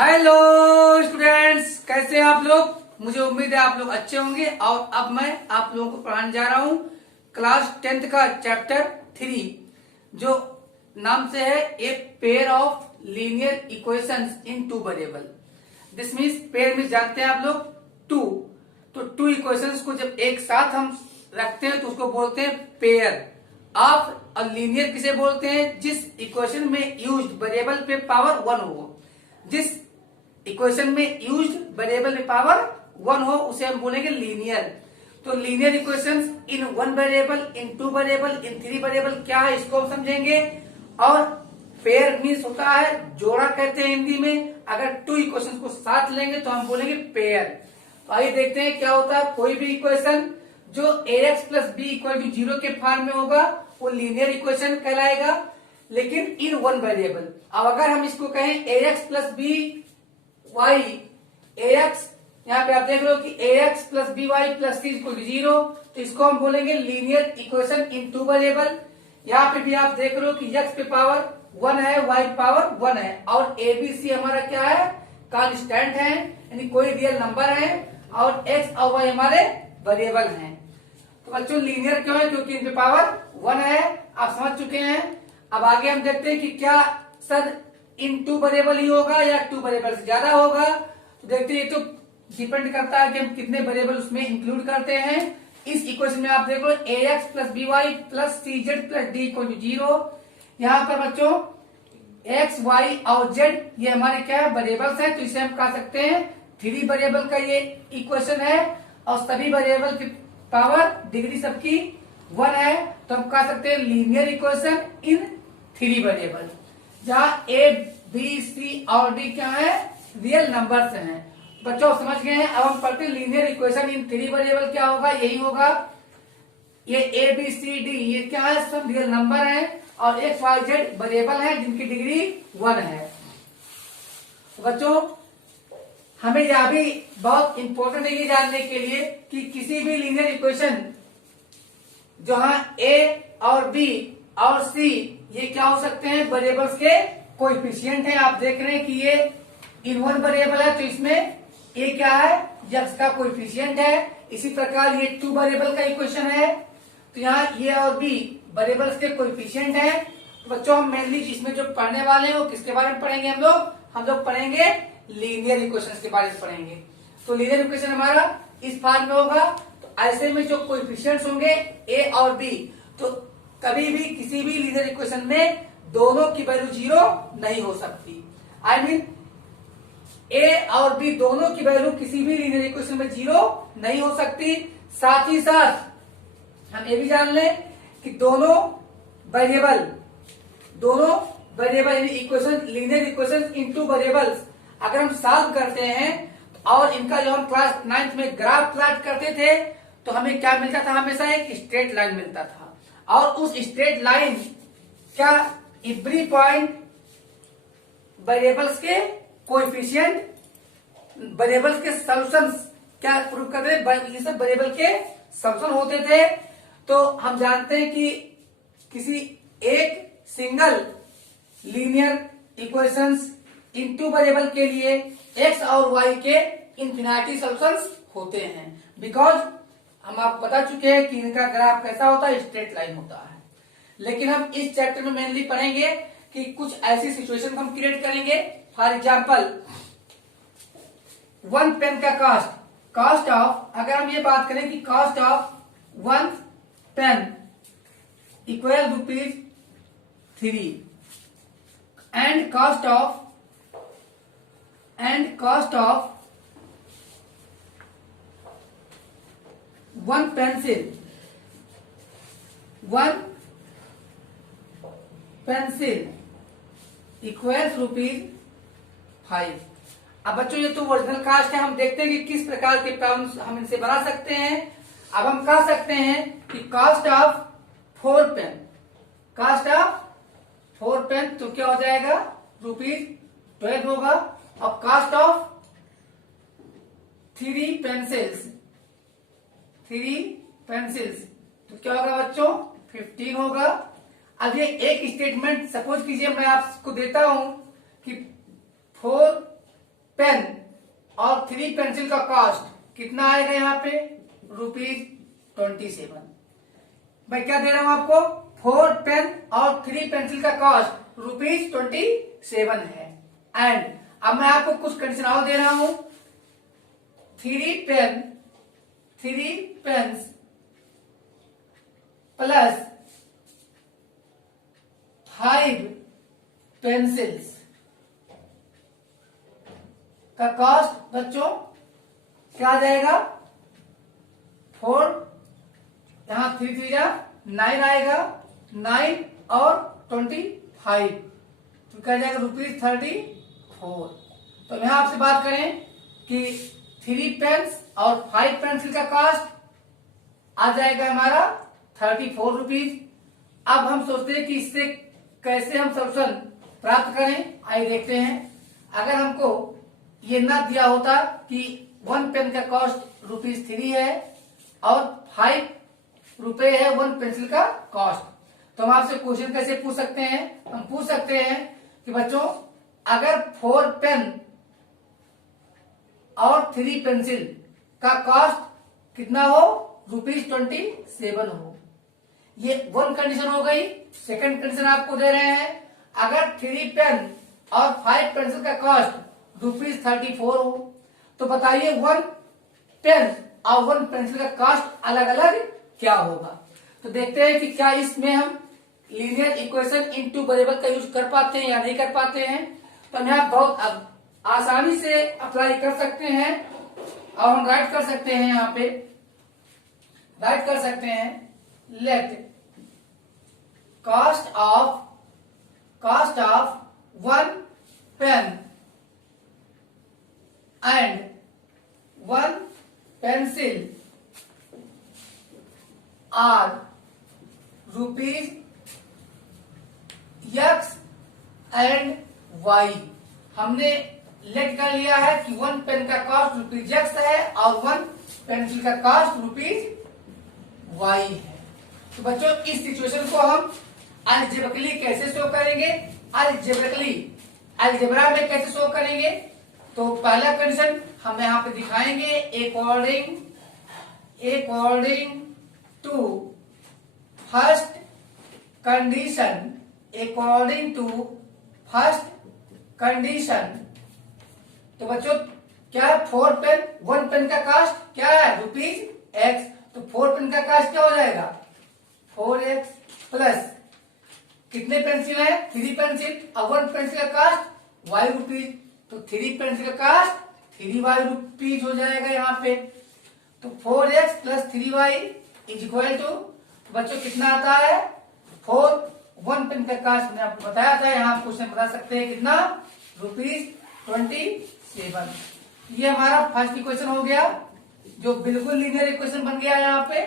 Hello students, कैसे हैं आप लोग। मुझे उम्मीद है आप लोग अच्छे होंगे। और अब मैं आप लोगों को पढ़ाने जा रहा हूं क्लास 10th का चैप्टर 3, जो नाम से है a pair of linear equations in two variable. This means pair में जानते हैं आप लोग टू। तो टू इक्वेशंस को जब एक साथ हम रखते हैं तो उसको बोलते हैं पेयर ऑफ। और लीनियर किसे बोलते हैं? जिस इक्वेशन में यूज्ड वेरिएबल पे पावर 1 हो। जिस इक्वेशन में यूज्ड वेरिएबल में पावर 1 हो उसे हम बोलेंगे लीनियर। तो लीनियर इक्वेशंस इन 1 वेरिएबल, इन 2 वेरिएबल, इन 3 वेरिएबल क्या है इसको हम समझेंगे। और पेयर मीन्स होता है जोड़ा, कहते हैं हिंदी में। अगर 2 इक्वेशंस को साथ लेंगे तो हम बोलेंगे पेयर। तो आइए देखते हैं क्या होता है। कोई भी इक्वेशन जो ax plus b equal to 0 के फॉर्म में होगा वो लीनियर इक्वेशन कहलाएगा, लेकिन इन 1 वेरिएबल। अब अगर हम इसको कहें ax plus b y, ax यहाँ पे आप देख लो कि ax plus b y plus c equal to 0, तो इसको हम बोलेंगे लीनियर इक्वेशन इन 2 वेरिएबल। यहाँ पे भी आप देख लो कि x पे पावर 1 है, y पावर 1 है, और a b c हमारा क्या है? कांस्टेंट है, यानी कोई रियल नंबर है, और x और y हमारे वेरिएबल हैं। तो बच्चों लीनियर क्यों है? क्योंकि इनपे पावर 1 है। आप समझ चुके हैं। अब आगे हम देखते हैं कि क्या सर इन 2 वेरिएबल ही होगा या 2 वेरिएबल से ज्यादा होगा। तो देखते हैं, ये तो डिपेंड करता है कि हम कितने वेरिएबल उसमें इंक्लूड करते हैं। इस इक्वेशन में आप देखो ax plus b y plus c z plus d equal to 0। यहाँ पर बच्चों x, y और z ये हमारे क्या है? वेरिएबल्स हैं। तो इसे हम कह सकते हैं 3 वेरिएबल का ये इक्वेशन है, और सभी वेरिएबल की पावर डिग्री सबकी 1 है। तो हम कह सकते हैं लीनियर इक्वेशन इन 3 वेरिएबल, जहाँ a, b, c और d क्या है? रियल नंबर्स हैं। बच्चों समझ गए हैं। अब हम पढ़ते हैं लीनियर इक्वेशन इन 3 वेरिएबल क्या होगा। यही होगा, ये a, b, c, d ये क्या है? सब रियल नंबर है, और x, y, z वेरिएबल है जिनकी डिग्री 1 है। बच्चों हमें यह भी बहुत इंपॉर्टेंट है ये जानने के लिए कि किसी भी लीनियर इक्वेशन जहां a और b और c ये क्या हो सकते हैं? वेरिएबल्स के कोएफिशिएंट हैं। आप देख रहे हैं कि ये इन 1 वेरिएबल है, तो इसमें a क्या है? x का कोएफिशिएंट है। इसी प्रकार ये 2 वेरिएबल का इक्वेशन है, तो यहाँ a और b वेरिएबल्स के कोएफिशिएंट है। तो बच्चों हम मेनली इसमें जो पढ़ने वाले हैं वो किसके बारे में पढ़ेंगे? हम लोग पढ़ेंगे लीनियर इक्वेशंस के बारे में पढ़ेंगे। तो लीनियर इक्वेशन हमारा इस फॉर्म में होगा। तो ऐसे में जो कोएफिशिएंट्स होंगे a और b, तो कभी भी किसी भी लीनियर इक्वेशन में दोनों की वैल्यू 0 नहीं हो सकती। आई मीन a और b दोनों की वैल्यू किसी भी लीनियर इक्वेशन में 0 नहीं हो सकती। साथ ही साथ हम ये भी जान लें कि दोनों वेरिएबल यानी equation linear equation in 2 variables अगर हम सॉल्व करते हैं और इनका जो हम क्लास 9th में ग्राफ प्लॉट करते थे तो हमें क्या मिलता था? हमेशा एक स्ट्रेट लाइन मिलता था, और उस स्ट्रेट लाइन क्या एवरी पॉइंट वेरिएबल्स के कोएफिशिएंट, वेरिएबल्स के सॉल्यूशंस क्या प्रूव करते थे? ये सब वेरिएबल के सॉल्यूशन होते थे। तो हम जानते हैं कि किसी एक सिंगल लीनियर इक्वेशंस इन 2 वेरिएबल के लिए x और y के इन्फिनिटी सॉल्यूशंस होते हैं, बिकॉज हम आपको बता चुके हैं कि इनका ग्राफ कैसा होता है? स्ट्रेट लाइन होता है। लेकिन हम इस चैप्टर में मेनली पढ़ेंगे कि कुछ ऐसी सिचुएशन हम क्रिएट करेंगे। फॉर एग्जाम्पल 1 पेन का कॉस्ट ऑफ, अगर हम ये बात करें कि cost of 1 pen equal ₹3 and cost of 1 pencil equals ₹5। अब बच्चों ये तो ओरिजिनल कास्ट है। हम देखते हैं कि किस प्रकार के प्रॉब्लम्स हम इनसे बना सकते हैं। अब हम कह सकते हैं कि कॉस्ट ऑफ 4 पेन तो क्या हो जाएगा? ₹12 होगा। और कॉस्ट ऑफ 3 पेंसिल्स तो क्या होगा बच्चों? 15 होगा। अब ये एक स्टेटमेंट सपोज कीजिए मैं आपको देता हूं कि 4 पेन और 3 पेंसिल का कॉस्ट कितना आएगा यहाँ पे ₹27। मैं क्या दे रहा हूं आपको 4 पेन और 3 पेंसिल का कॉस्ट ₹27 है। एंड अब मैं आपको कुछ कंडीशन और दे रहा हूं 3 पेन्स प्लस 5 पेंसिल्स का कॉस्ट बच्चों क्या आ जाएगा 4 यहां 3 3 9 आएगा 9 और 25 तो क्या जाएगा ₹34। तो यहां आपसे बात करें कि 3 पेन्स और 5 पेंसिल का कॉस्ट आ जाएगा हमारा ₹34। अब हम सोचते हैं कि इससे कैसे हम सोल्यूशन प्राप्त करें, आइए देखते हैं। अगर हमको ये ना दिया होता कि 1 पेन का कॉस्ट ₹3 है और ₹5 है 1 पेंसिल का कॉस्ट, तो हम आपसे क्वेश्चन कैसे पूछ सकते हैं, हम पूछ सकते हैं कि बच्चों अगर 4 पेन और 3 पेंसिल का कॉस्ट कितना हो ₹27 हो, ये 1 कंडीशन हो गई। सेकंड कंडीशन आपको दे रहे हैं अगर 3 पेन और 5 पेंसिल का कॉस्ट ₹34 हो, तो बताइए 1 पेन और 1 पेंसिल का कॉस्ट अलग अलग क्या होगा। तो देखते हैं कि क्या इसमें हम लीनियर इक्वेशन इन 2 वेरिएबल का यूज कर पाते हैं या नहीं कर पाते हैं। तो हम यहाँ बहुत आसानी से अप्लाई कर सकते हैं और हम राइट कर सकते हैं, यहाँ पे राइट कर सकते हैं late cost of 1 pen and 1 pencil are ₹X and Y। हमने लेट कर लिया है कि 1 पेन का कॉस्ट ₹X है और 1 पेंसिल का कॉस्ट ₹Y है। तो बच्चों इस सिचुएशन को हम अलजेब्रिकली कैसे शो करेंगे, अलजेब्रा में कैसे शो करेंगे। तो पहला कंडीशन हम यहाँ पे दिखाएंगे अकॉर्डिंग टू फर्स्ट कंडीशन। तो बच्चों क्या है 4 पेन 1 पेन का कॉस्ट क्या है ₹X, तो 4 पेन का कॉस्ट क्या हो जाएगा 4X प्लस कितने पेंसिल है 3 पेंसिल और 1 पेंसिल का कॉस्ट Y ₹, तो 3 पेंसिल का कॉस्ट ₹3 हो जाएगा यहाँ पे। तो 4X plus 3Y is equal to बच्चों कितना आता है 1 पेन का कॉस्ट मैंने आपको बताया था, यहाँ क्वेश्चन बता सकते हैं कितना ₹27। ये हमारा फर्स्ट इक्वेशन हो गया जो बिल्कुल लीनियर इक्वेशन बन गया यहाँ पे।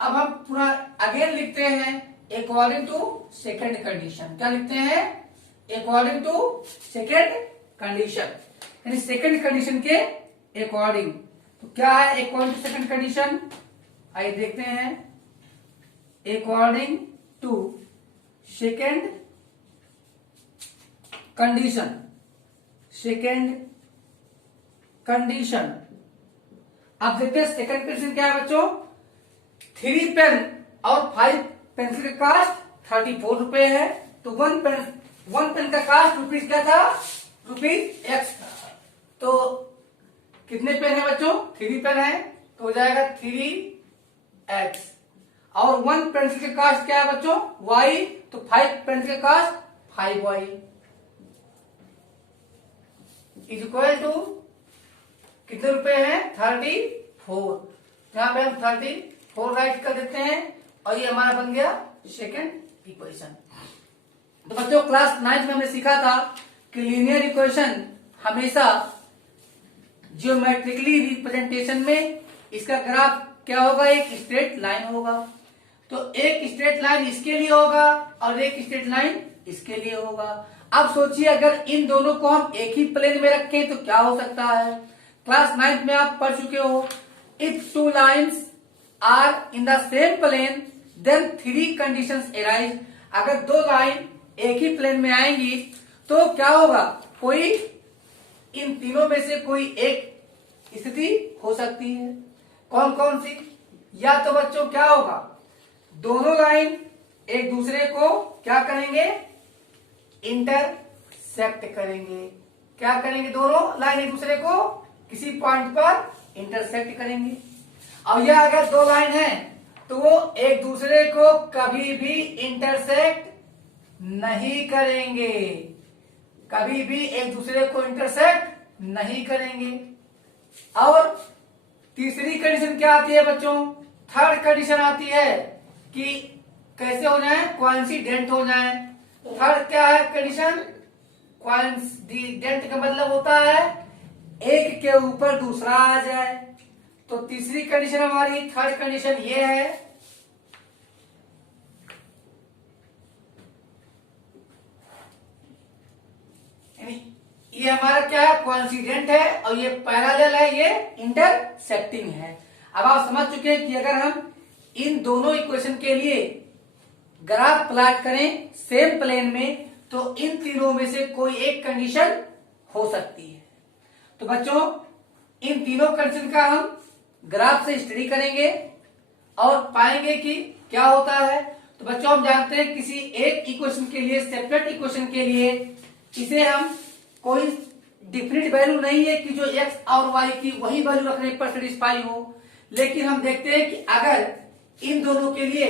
अब हम पूरा अगेन लिखते हैं अकॉर्डिंग टू सेकंड कंडीशन। क्या लिखते हैं अकॉर्डिंग टू सेकंड कंडीशन, यानी सेकंड कंडीशन के अकॉर्डिंग। तो क्या है अकॉर्डिंग टू सेकंड कंडीशन, आइए देखते हैं। अकॉर्डिंग टू सेकंड कंडीशन अब देखते हैं सेकंड कंडीशन क्या है बच्चों। 3 पेन और 5 पेंसिल का कॉस्ट ₹34 है, तो 1 पेन का कॉस्ट क्या था ₹X। तो कितने पेन है बच्चों 3 पेन है, तो हो जाएगा 3X और 1 पेंसिल का कॉस्ट क्या है बच्चों Y, तो 5 पेंसिल का cost 5Y is equal to कितने रुपए हैं 34। यहाँ पे हम 34 राइट कर देते हैं और ये हमारा बन गया सेकंड इक्वेशन। तो बच्चों क्लास 9 में हमने सीखा था कि लीनियर इक्वेशन हमेशा जियोमेट्रिकली रिप्रेजेंटेशन में इसका ग्राफ क्या होगा एक स्ट्रेट लाइन होगा। तो एक स्ट्रेट लाइन इसके लिए होगा और एक स्ट्रेट लाइन इसके लिए होगा। अब सोचिए अगर इन दोनों को हम एक ही प्लेन में रखें तो क्या हो सकता है। क्लास 9 में आप पढ़ चुके हो if 2 lines are in the same plane then 3 conditions arise. अगर 2 लाइन एक ही प्लेन में आएंगी तो क्या होगा, कोई इन तीनों में से कोई एक स्थिति हो सकती है। कौन कौन सी? या तो बच्चों क्या होगा, दोनों लाइन एक दूसरे को क्या करेंगे, इंटरसेक्ट करेंगे। क्या करेंगे, दोनों लाइन एक दूसरे को किसी पॉइंट पर इंटरसेक्ट करेंगे। और यह अगर दो लाइन है तो वो एक दूसरे को कभी भी इंटरसेक्ट नहीं करेंगे, कभी भी एक दूसरे को इंटरसेक्ट नहीं करेंगे। और तीसरी कंडीशन क्या आती है बच्चों, थर्ड कंडीशन आती है कि कैसे हो जाए, कोइंसिडेंट हो जाए। थर्ड क्या है कंडीशन, कोइंसिडेंट का मतलब होता है एक के ऊपर दूसरा आ जाए। तो तीसरी कंडीशन हमारी, थर्ड कंडीशन ये है ये हमारा क्या है, कोइंसिडेंट है, और ये पैरेलल है, ये इंटरसेक्टिंग है। अब आप समझ चुके हैं कि अगर हम इन दोनों इक्वेशन के लिए ग्राफ प्लॉट करें सेम प्लेन में तो इन तीनों में से कोई एक कंडीशन हो सकती है। तो बच्चों इन तीनों कंडीशन का हम ग्राफ से स्टडी करेंगे और पाएंगे कि क्या होता है। तो बच्चों हम जानते हैं किसी एक इक्वेशन के लिए, सेपरेट इक्वेशन के लिए, इसे हम कोई डिफरेंट वैल्यू नहीं है कि जो x और y की वही वैल्यू रखने पर सेटिस्फाई हो। लेकिन हम देखते हैं कि अगर इन दोनों के लिए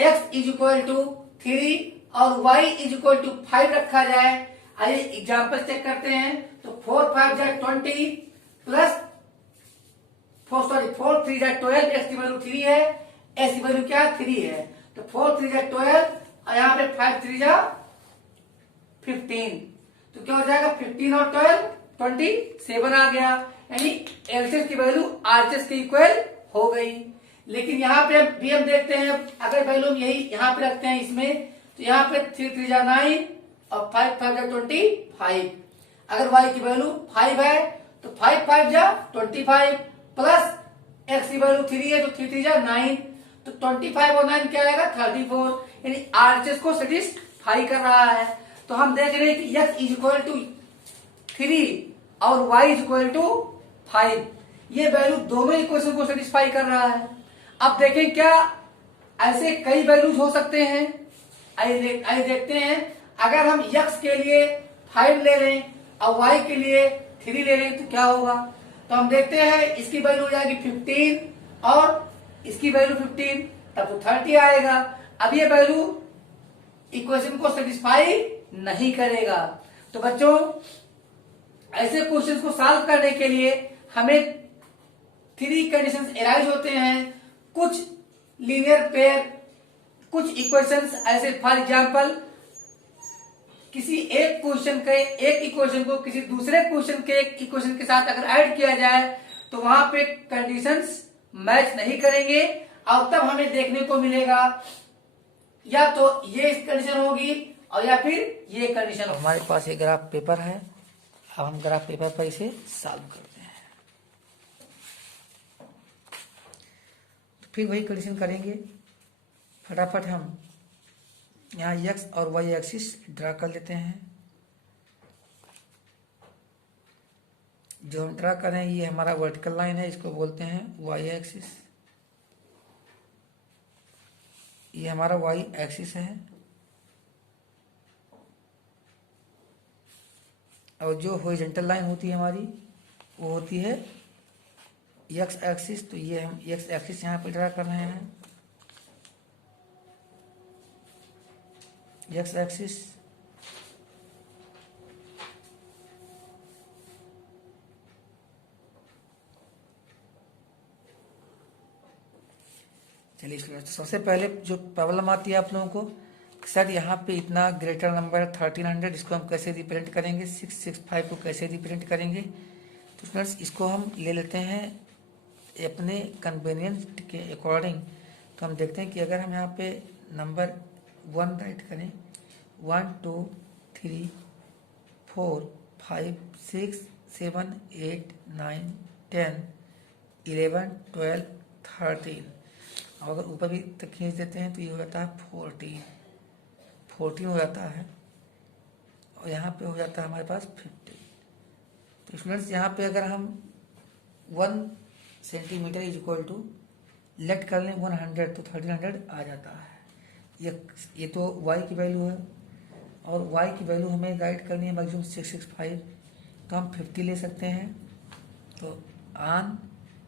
x इज इक्वल टू 3 और y इज इक्वल टू 5 रखा जाए, आइए एग्जाम्पल चेक करते हैं। तो 4 5 जा 20 प्लस 4 3 जा 12, x की वैल्यू 3 है, s की वैल्यू क्या 3 है। तो 4 3 जा 12 और यहाँ पे 5 3 जा 15, तो क्या हो जाएगा 15 और 12 27 आ गया, यानी एलसीएस की वैल्यू आरएचएस के इक्वल हो गई। लेकिन यहाँ पे भी हम देखते हैं अगर वैल्यू यही यहाँ पे रखते हैं इसमें, तो यहाँ पे 3 3 जा 9 और 5 5 जा 25। अगर y की वैल्यू 5 है तो 5 5 जा 25 प्लस x की वैल्यू 3 है तो 3 3 जा 9, तो 25 और 9 क्या आएगा 34, यानी आरएचएस को सेटिस्फाई कर रहा है। तो हम देख रहे हैं कि x इज इक्वल टू 3 और y इज इक्वल टू 5, ये वैल्यू दोनों इक्वेशन को सेटिस्फाई कर रहा है। अब देखें क्या ऐसे कई वैल्यूज हो सकते हैं, आइए देखते हैं। अगर हम x के लिए 5 ले रहे हैं और y के लिए 3 ले रहे हैं तो क्या होगा। तो हम देखते हैं इसकी वैल्यू हो जाएगी 15 और इसकी वैल्यू 15, तब तो 30 आएगा। अब ये वैल्यू इक्वेशन को सेटिस्फाई नहीं करेगा। तो बच्चों ऐसे क्वेश्चंस को सॉल्व करने के लिए हमें 3 कंडीशंस अराइज होते हैं। कुछ लीनियर पेयर, कुछ इक्वेशंस ऐसे, फॉर एग्जांपल किसी एक क्वेश्चन के एक इक्वेशन को किसी दूसरे क्वेश्चन के एक इक्वेशन के साथ अगर ऐड किया जाए तो वहां पे कंडीशंस मैच नहीं करेंगे और तब हमें देखने को मिलेगा या तो ये कंडीशन होगी और या फिर ये कंडीशन। हमारे पास ये ग्राफ पेपर है, अब हम ग्राफ पेपर पर इसे सॉल्व करते हैं। तो फिर वही कंडीशन करेंगे, फटाफट हम यहाँ x और y एक्सिस ड्रा कर लेते हैं। जो हम ड्रा कर रहे हैं ये हमारा वर्टिकल लाइन है, इसको बोलते हैं y एक्सिस। ये हमारा y एक्सिस है और जो हॉरिजॉन्टल लाइन होती है हमारी वो होती है x एक्सिस। तो ये हम x एक्सिस यहाँ पे ड्रा कर रहे हैं, x एक्सिस। चलिए सबसे पहले जो प्रॉब्लम आती है आप लोगों को, सर यहाँ पे इतना ग्रेटर नंबर है 1300, इसको हम कैसे रिप्रेजेंट करेंगे, 665 को कैसे रिप्रेजेंट करेंगे। तो फ्रेंड्स इसको हम ले लेते हैं अपने कन्वीनियंस के अकॉर्डिंग। तो हम देखते हैं कि अगर हम यहाँ पे नंबर 1 राइट करें, 1 2 3 4 5 6 7 8 9 10 11 12 13, और अगर ऊपर भी तक खींच देते हैं तो ये हो जाता है 14 हो जाता है, और यहाँ पे हो जाता है हमारे पास 15। तो स्टूडेंट्स यहाँ पे अगर हम 1 centimetre is equal to let कर लें 100 तो 1300 आ जाता है। ये तो y की वैल्यू है और y की वैल्यू हमें राइट करनी है मैक्सिमम 665, तो हम 50 ले सकते हैं। तो आन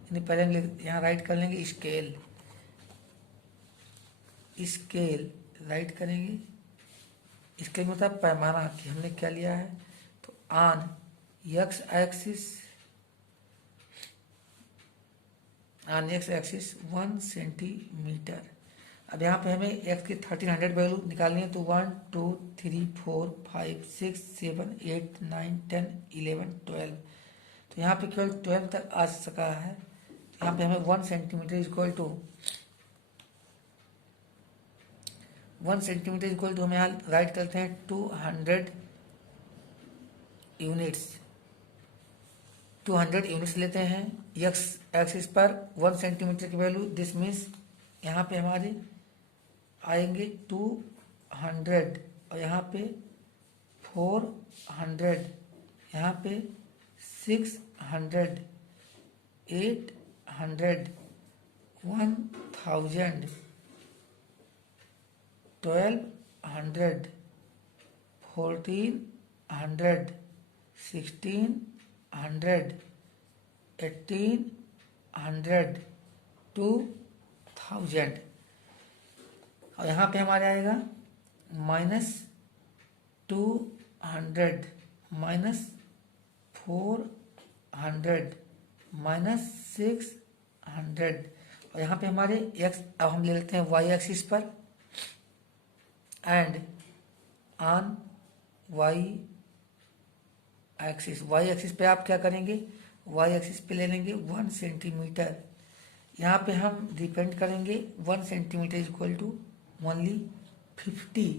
यानी पहले हम यहाँ राइट कर लेंगे स्केल, स्केल राइट करेंगे। स्केल में होता है पैमाना कि हमने क्या लिया है। तो आन एक्स एक्सिस 1 सेंटीमीटर। अब यहाँ पे हमें x की 1300 वैल्यू निकालनी है। तो 1 2 3 4 5 6 7 8 9 10 11 12, तो यहाँ पे केवल 12 तक आ सका है। यहाँ पे हमें 1 centimetre equal to 1 centimetre equal to हम यहाँ राइट करते हैं 200 यूनिट्स। 200 यूनिट्स लेते हैं एक्स एक्सिस पर 1 सेंटीमीटर की वैल्यू। दिस मीन्स यहाँ पे हमारे आएंगे 200 और यहाँ पे 400, यहाँ पे 600 800 1000 1200 1400 1600 1800 2000, और यहाँ पे हमारे आएगा -200 -400 -600, और यहाँ पे हमारे x अब हम ले लेते हैं y एक्सिस पर एंड ऑन y एक्सिस पे आप क्या करेंगे, y एक्सिस पे ले लेंगे 1 सेंटीमीटर। यहाँ पे हम डिपेंड करेंगे 1 centimetre equal to only 50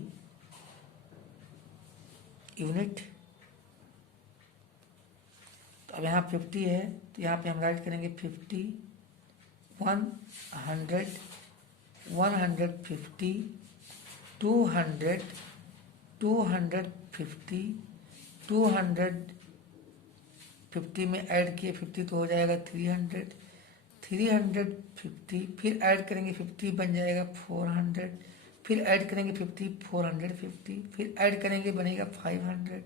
unit. तो अब यहाँ 50 है तो यहाँ पे हम राइट करेंगे 50 100 150 200 250 250 में ऐड किए 50 तो हो जाएगा 300 350, फिर ऐड करेंगे 50 बन जाएगा 400, फिर ऐड करेंगे 50 450, फिर ऐड करेंगे बनेगा 500,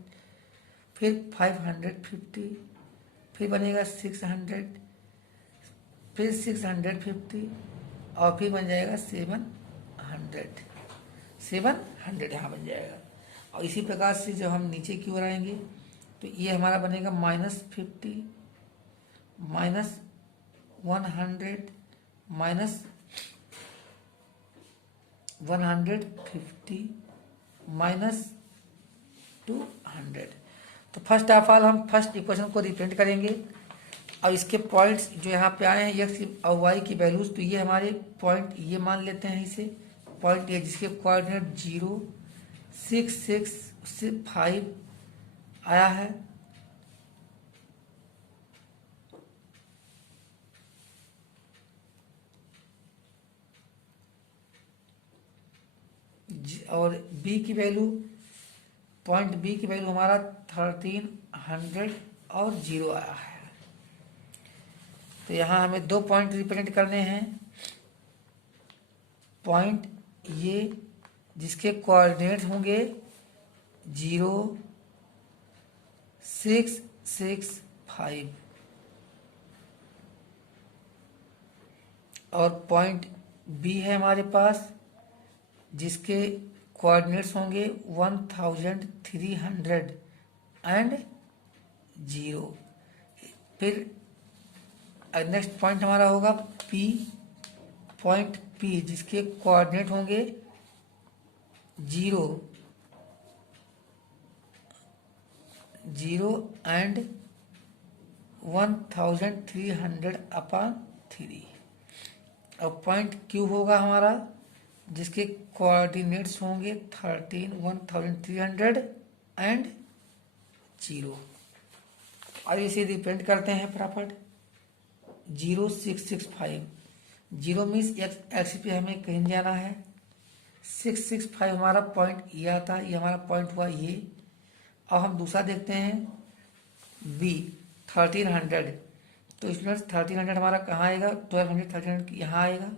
फिर 550, फिर बनेगा 600, फिर 650 और फिर बन जाएगा 700 यहाँ बन जाएगा। और इसी प्रकार से जब हम नीचे की ओर आएंगे तो ये हमारा बनेगा -50 -100 -150 -200। तो फर्स्ट ऑफ ऑल हम फर्स्ट इक्वेशन को रिप्रेजेंट करेंगे और इसके पॉइंट्स जो यहाँ पे आए हैं x और y की वैल्यूज, तो ये हमारे पॉइंट ये मान लेते हैं इसे पॉइंट ए जिसके कोऑर्डिनेट 0 6 6 से 5 आया है। और b की वैल्यू पॉइंट b की वैल्यू हमारा 1300 और 0 आया है। तो यहाँ हमें 2 पॉइंट रिप्रेजेंट करने हैं। पॉइंट ये जिसके कोऑर्डिनेट होंगे 0 6 6 5 और पॉइंट बी है हमारे पास जिसके कोऑर्डिनेट्स होंगे 1300 एंड 0। फिर नेक्स्ट पॉइंट हमारा होगा पी, पॉइंट पी जिसके कोऑर्डिनेट होंगे 0 0 एंड 1300/3 और पॉइंट क्यू होगा हमारा जिसके कोऑर्डिनेट्स होंगे 1300 एंड 0। और इसे रिप्रेजेंट करते हैं फटाफट 0 6 6 5। 0 मीन्स एक्स पे हमें कहीं जाना है। 6 6 5 हमारा पॉइंट ये आता है, ये हमारा पॉइंट हुआ ये। अब हम दूसरा देखते हैं बी। 1300। तो स्टूडेंट्स 1300 हमारा कहाँ आएगा, 1200 1300 यहाँ आएगा।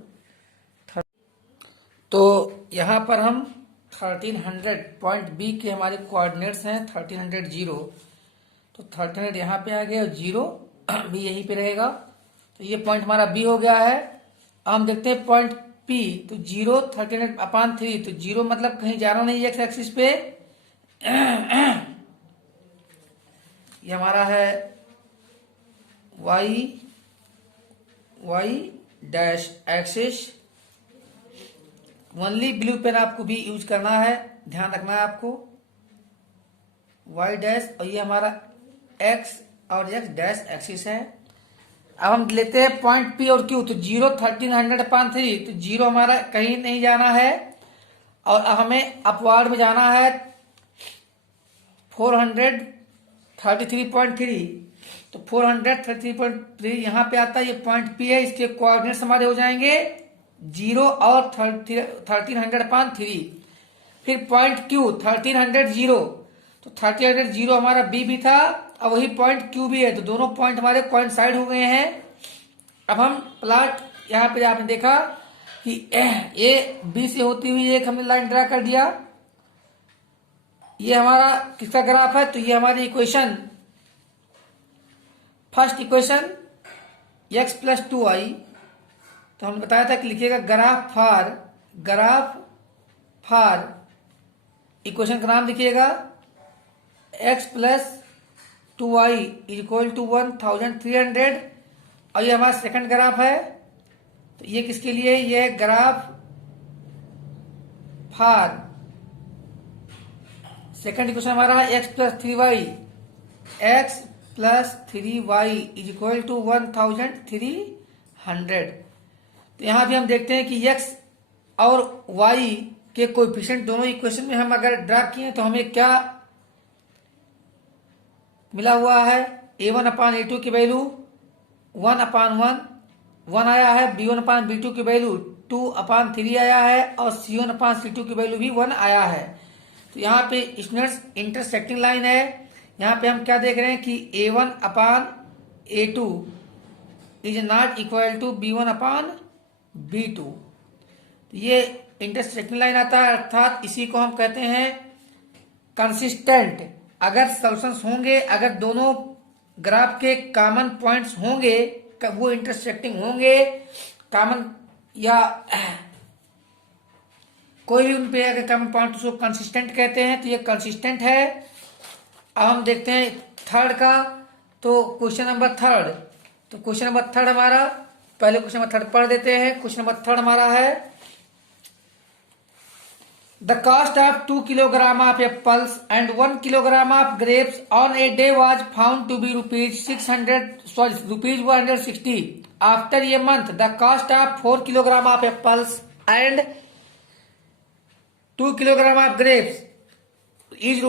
तो यहाँ पर हम 1300 पॉइंट बी के हमारे कोऑर्डिनेट्स हैं 1300 जीरो, तो 1300 यहाँ पे आ गया और जीरो भी यहीं पे रहेगा। तो ये पॉइंट हमारा बी हो गया है। अब हम देखते हैं पॉइंट पी, तो जीरो 1300/3, तो जीरो मतलब कहीं जाना नहीं एक्स एक्सिस पे। ये हमारा है y dash axis. Only blue pen आपको भी यूज करना है, ध्यान रखना है आपको। वाई डैश और ये हमारा एक्स और एक्स डैश एक्सिस है। अब हम लेते हैं पॉइंट पी और क्यू, तो जीरो 1300/3, तो जीरो हमारा कहीं नहीं जाना है और अब हमें अपवार्ड में जाना है 433.3, तो 433.3 यहाँ पे आता है, ये पॉइंट पी है। इसके कोऑर्डिनेट्स हमारे हो जाएंगे 0 और 1300/3। फिर पॉइंट क्यू 1300 जीरो, तो 1300 जीरो हमारा बी भी था और वही पॉइंट क्यू भी है, तो दोनों पॉइंट हमारे कोइंसाइड हो गए हैं। अब हम प्लॉट यहाँ पे आपने देखा कि ए बी से होती हुई एक हमने लाइन ड्रा कर दिया। ये हमारा किसका ग्राफ है, तो ये हमारी equation, first equation x + 2y। तो हमने बताया था कि लिखिएगा ग्राफ फॉर इक्वेशन का नाम लिखिएगा x + 2y = 1300, और ये हमारा सेकंड ग्राफ है। तो ये किसके लिए, ये ग्राफ फॉर सेकंड इक्वेशन हमारा है x + 3y = 1300। तो यहां भी हम देखते हैं कि x और y के कोएफिशिएंट दोनों इक्वेशन में हम अगर ड्रा किए तो हमें क्या मिला हुआ है, a1/a2 की वैल्यू 1/1 आया है, b1/b2 की वैल्यू 2/3 आया है और c1/c2 की वैल्यू भी 1 आया है। तो यहाँ पे स्टूडेंट्स इंटरसेक्टिंग लाइन है। यहाँ पे हम क्या देख रहे हैं कि a1/a2 is not equal to b1/b2। तो ये इंटरसेक्टिंग लाइन आता है, अर्थात इसी को हम कहते हैं कंसिस्टेंट। अगर सॉल्यूशंस होंगे, अगर दोनों ग्राफ के कॉमन पॉइंट्स होंगे, वो इंटरसेक्टिंग होंगे कॉमन, या कोई भी उन पे अगर कॉमन पॉइंट उसको कंसिस्टेंट कहते हैं, तो ये कंसिस्टेंट है। अब हम देखते हैं थर्ड का, तो क्वेश्चन नंबर थर्ड, तो क्वेश्चन नंबर थर्ड हमारा, पहले क्वेश्चन नंबर थर्ड पढ़ देते हैं। क्वेश्चन नंबर थर्ड हमारा है the cost of 2 kilogram of apples and 1 kilogram of grapes on a day was found to be ₹160 after a month. The cost of 4 kilogram of apples and 2 kilogram of grapes is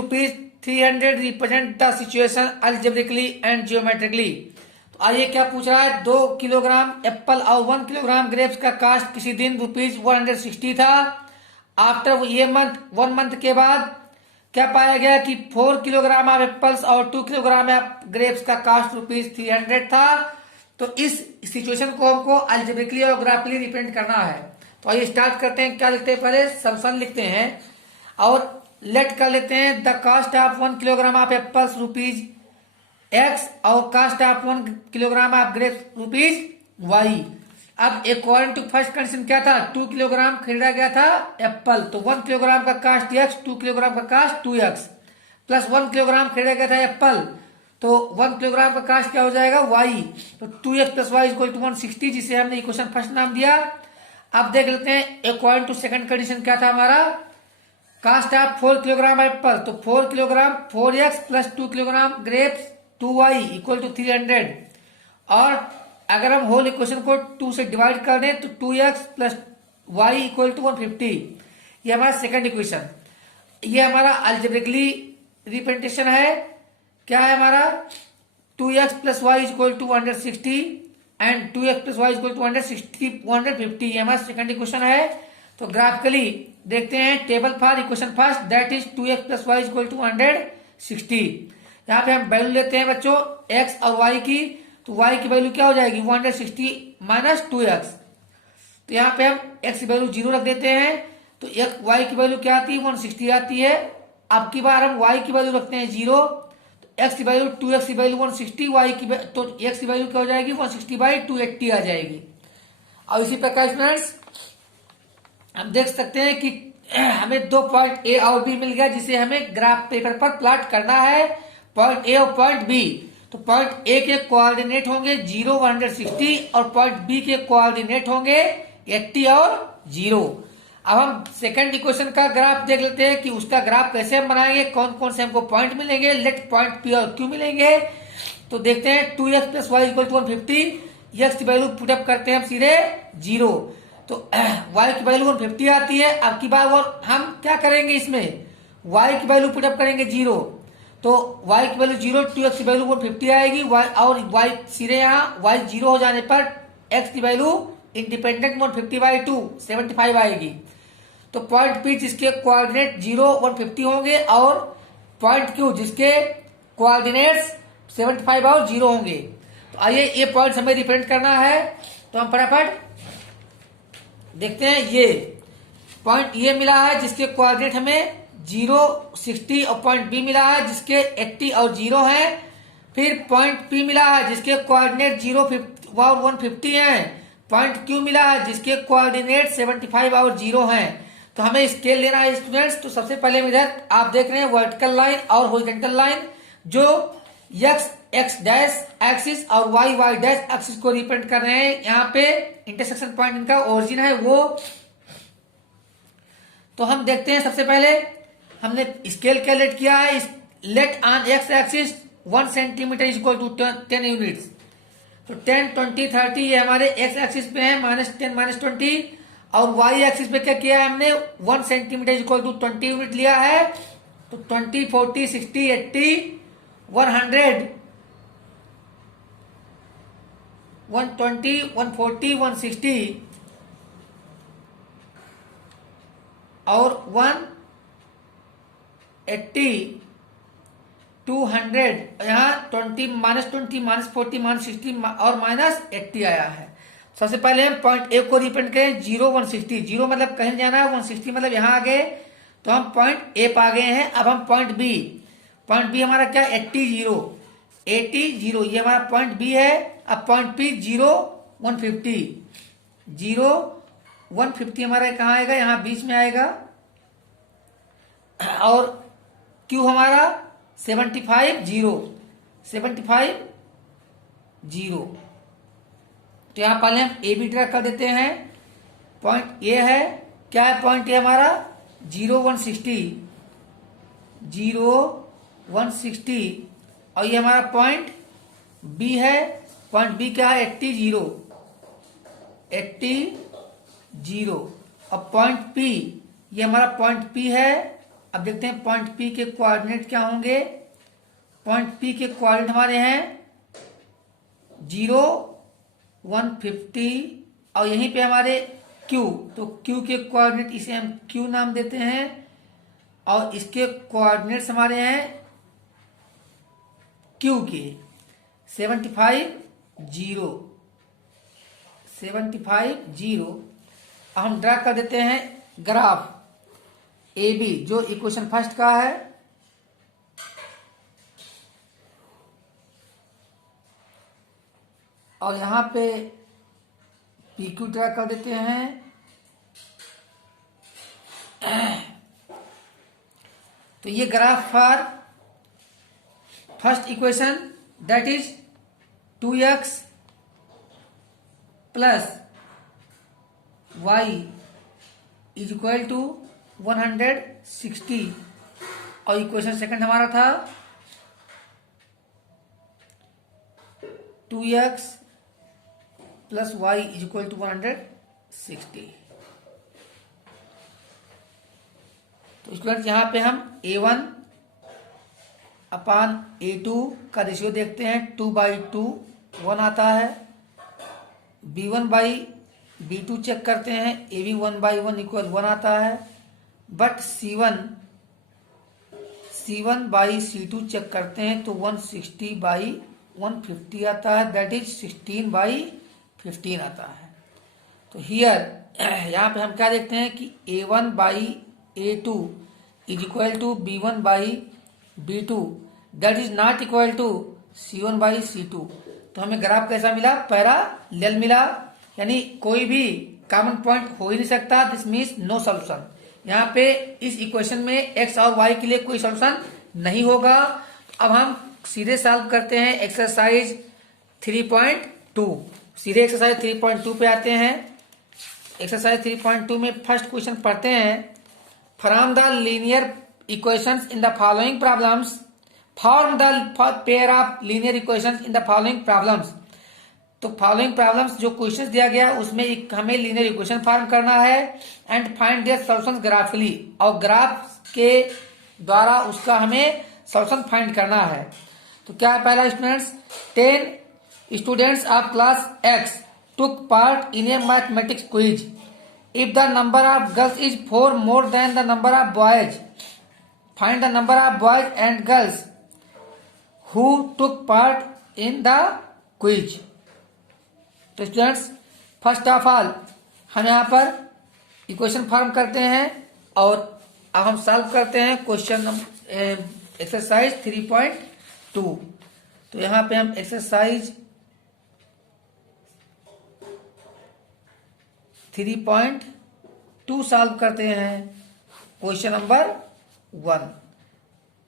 ₹300। Represent the situation algebraically and geometrically. तो आइए क्या पूछ रहा है, 2 kilogram Apple और 1 kilogram grapes का cast किसी दिन ₹160 था। आफ्टर ये मंथ, 1 मंथ के बाद क्या पाया गया कि 4 किलोग्राम ऑफ एप्पल्स और 2 किलोग्राम ऑफ ग्रेप्स का कास्ट ₹300 था। तो इस सिचुएशन को हमको अलजेब्रिकली और ग्राफिकली रिप्रेजेंट करना है। तो आइए स्टार्ट करते हैं। क्या लिखते हैं, पहले सॉल्यूशन लिखते हैं और लेट कर लेते हैं the cost of 1 kilogram of apples ₹X और cost of 1 kilogram of grapes ₹Y। अब अकॉर्डिंग टू फर्स्ट कंडीशन क्या था, 2 किलोग्राम खरीदा गया था एप्पल, तो 1 किलोग्राम का कास्ट x, 2 किलोग्राम का कास्ट 2x, प्लस 1 किलोग्राम खरीदा गया था एप्पल, तो 1 किलोग्राम का कास्ट क्या हो जाएगा y, तो 2x + y = 160, जिसे हमने इक्वेशन फर्स्ट नाम दिया। अब देख लेते हैं अकॉर्डिंग टू सेकंड कंडीशन क्या था हमारा, कास्ट ऑफ 4 किलोग्राम एप्पल, तो 4 kilogram 4x plus 2 kilogram grapes 2y = 300। और अगर हम होल इक्वेशन को 2 से डिवाइड कर दें तो 2x + y = 150। ये हमारा सेकंड इक्वेशन, ये हमारा अलजेब्रिकली रिप्रेजेंटेशन है। क्या है हमारा, 2x + y = 160 and 2x + y = 150। ये हमारा सेकंड इक्वेशन है। तो ग्राफिकली देखते हैं table for equation first, that is 2x + y = 160। यहाँ पे हम वैल्यू लेते हैं बच्चों x और y की, तो y की वैल्यू क्या हो जाएगी 160 माइनस 2x। तो यहाँ पे हम x की वैल्यू 0 रख देते हैं, तो y की वैल्यू क्या आती है 160 आती है। अब की बार हम y की वैल्यू रखते हैं 0, तो x की वैल्यू 2x की वैल्यू 160, y की तो x की वैल्यू क्या हो जाएगी 160 बाई 280 आ जाएगी। और इसी प्रकार स्टूडेंट्स हम देख सकते हैं कि हमें 2 पॉइंट ए और बी मिल गया, जिसे हमें ग्राफ पेपर पर प्लॉट करना है, पॉइंट ए और पॉइंट बी। तो पॉइंट ए के कोऑर्डिनेट होंगे 0 160 और पॉइंट बी के कोऑर्डिनेट होंगे 80 और 0। अब हम सेकंड इक्वेशन का ग्राफ देख लेते हैं कि उसका ग्राफ कैसे हम बनाएंगे, कौन कौन से हमको पॉइंट मिलेंगे, लेट पॉइंट पी और क्यू मिलेंगे। तो देखते हैं 2x plus Y equal to 150, x की वैल्यू पुटअप करते हैं हम सीधे 0, तो y की वैल्यू 150 आती है। अब की बार और हम क्या करेंगे, इसमें y की वैल्यू पुटअप करेंगे 0, तो y की वैल्यू 0, 2x की वैल्यू 150 आएगी, y और y सीधे यहाँ y 0 हो जाने पर x की वैल्यू इंडिपेंडेंट 150 बाई 2 75 आएगी। तो पॉइंट P जिसके कोऑर्डिनेट 0 150 होंगे और पॉइंट Q जिसके कोऑर्डिनेट्स 75 और 0 होंगे। तो आइए ये पॉइंट हमें रिप्रेजेंट करना है, तो हम फटाफट देखते हैं। ये पॉइंट ये मिला है जिसके कोऑर्डिनेट हमें 0 60 और पॉइंट बी मिला है जिसके 80 और 0 है। फिर पॉइंट पी मिला है जिसके कोऑर्डिनेट 0 और 150 है। पॉइंट क्यू मिला है जिसके कोऑर्डिनेट 75 और 0 है। तो हमें स्केल लेना है स्टूडेंट्स। तो सबसे पहले इधर आप देख रहे हैं वर्टिकल लाइन और हॉरिजॉन्टल लाइन, जो एक्स एक्स डैश एक्सिस और वाई वाई डैश एक्सिस को रिप्रेजेंट कर रहे हैं। यहाँ पे इंटरसेक्शन पॉइंट इनका ओरिजिन है वो। तो हम देखते हैं, सबसे पहले हमने स्केल कैलकुलेट किया है। Let on X axis 1 centimetre is equal to 10 units. तो 10 20 30 ये हमारे एक्स एक्सिस पे है, -10 -20। और वाई एक्सिस पे क्या किया है हमने 1 centimetre is equal to 20 unit लिया है। तो 20 40 60 80 100 120 140 160 और 180 200। यहाँ 20 -20 -40 -60 और -80 आया है। सबसे पहले हम पॉइंट ए को रिप्रेजेंट करें 0 160। 0 मतलब कहीं जाना है, 160 मतलब यहाँ आ गए, तो हम पॉइंट ए पा गए हैं। अब हम पॉइंट बी हमारा क्या 80 0 ये हमारा पॉइंट बी है। अब पॉइंट पी 0 150 हमारा कहाँ आएगा, यहाँ बीच में आएगा। और क्यू हमारा 75 0। तो यहाँ पहले हम ए बी ड्रा कर देते हैं। पॉइंट ए है, क्या है पॉइंट ए हमारा 0 160 और ये हमारा पॉइंट बी है। पॉइंट बी क्या है 80 0। और पॉइंट पी ये हमारा पॉइंट पी है। अब देखते हैं पॉइंट पी के कोऑर्डिनेट क्या होंगे। पॉइंट पी के कोऑर्डिनेट हमारे हैं 0 150 और यहीं पे हमारे क्यू, तो क्यू के कोऑर्डिनेट इसे हम क्यू नाम देते हैं और इसके कोऑर्डिनेट्स हमारे हैं क्यू के 75 0। अब हम ड्रा कर देते हैं ग्राफ ए बी, जो इक्वेशन फर्स्ट का है। और यहां पे पी क्यू ड्रा कर देते हैं। तो ये graph for first equation that is 2x plus Y is equal to 160। और इक्वेशन सेकंड हमारा था 2x plus Y is equal to 160। तो स्टूडेंट्स यहाँ पे हम a1 अपान a2 का रेशियो देखते हैं। 2/2 1 आता है। b1 बाई b2 चेक करते हैं। ab 1/1 इक्वल 1 आता है। बट c1 C1/C2 चेक करते हैं तो 160/150 आता है, दैट इज 16/15 आता है। तो हियर यहाँ पे हम क्या देखते हैं कि A1/A2 is equal to B1/B2, that is not equal to C1/C2। तो हमें ग्राफ कैसा मिला? पैरेलल मिला, यानी कोई भी कॉमन पॉइंट हो ही नहीं सकता। This means no solution. यहाँ पे इस इक्वेशन में x और y के लिए कोई सॉल्यूशन नहीं होगा। अब हम सीधे सॉल्व करते हैं एक्सरसाइज 3.2। सीधे एक्सरसाइज 3.2 पे आते हैं। एक्सरसाइज 3.2 में फर्स्ट क्वेश्चन पढ़ते हैं। From the linear equations in the following problems form the pair of linear equations in the following problems. तो फॉलोइंग प्रॉब्लम्स जो क्वेश्चंस दिया गया उसमें हमें लीनियर इक्वेशन फॉर्म करना है and find their solutions graphically, और ग्राफ के द्वारा उसका हमें सॉल्यूशन फाइंड करना है। तो क्या है पहला students, 10 students of class X took part in a mathematics quiz. If the number of girls is 4 more than the number of boys, find the number of boys and girls who took part in the quiz. तो students first of all हम यहाँ पर equation form करते हैं और अब हम solve करते हैं क्वेश्चन एक्सरसाइज 3.2। तो यहाँ पे हम एक्सरसाइज 3.2 सॉल्व करते हैं। क्वेश्चन नंबर 1,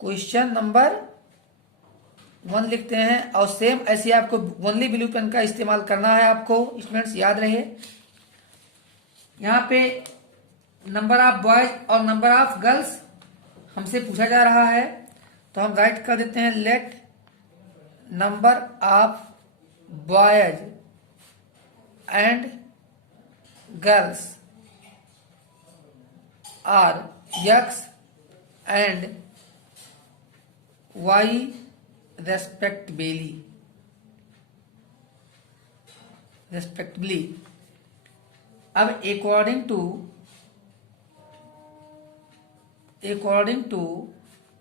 क्वेश्चन नंबर 1 लिखते हैं और सेम ऐसे आपको ओनली ब्लू पेन का इस्तेमाल करना है। आपको स्टूडेंट्स याद रहे, यहाँ पे नंबर ऑफ बॉयज और नंबर ऑफ गर्ल्स हमसे पूछा जा रहा है, तो हम राइट कर देते हैं let number of boys and girls are X and Y respectively। अब according to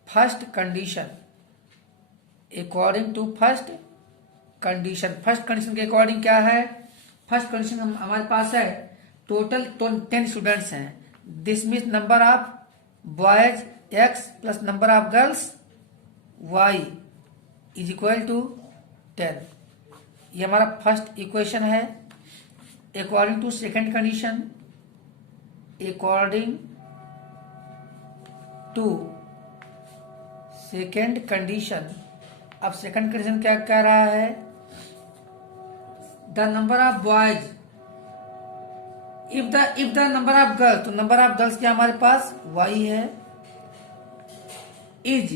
first condition, first condition के अकॉर्डिंग क्या है? फर्स्ट कंडीशन हमारे पास है टोटल 10 स्टूडेंट्स हैं। This means number of boys X plus number of girls Y is equal to 10। ये हमारा फर्स्ट इक्वेशन है। अकॉर्डिंग टू सेकेंड कंडीशन, अब सेकेंड कंडीशन क्या कह रहा है? The number of boys if the number of girls, तो number of girls क्या हमारे पास Y है, इज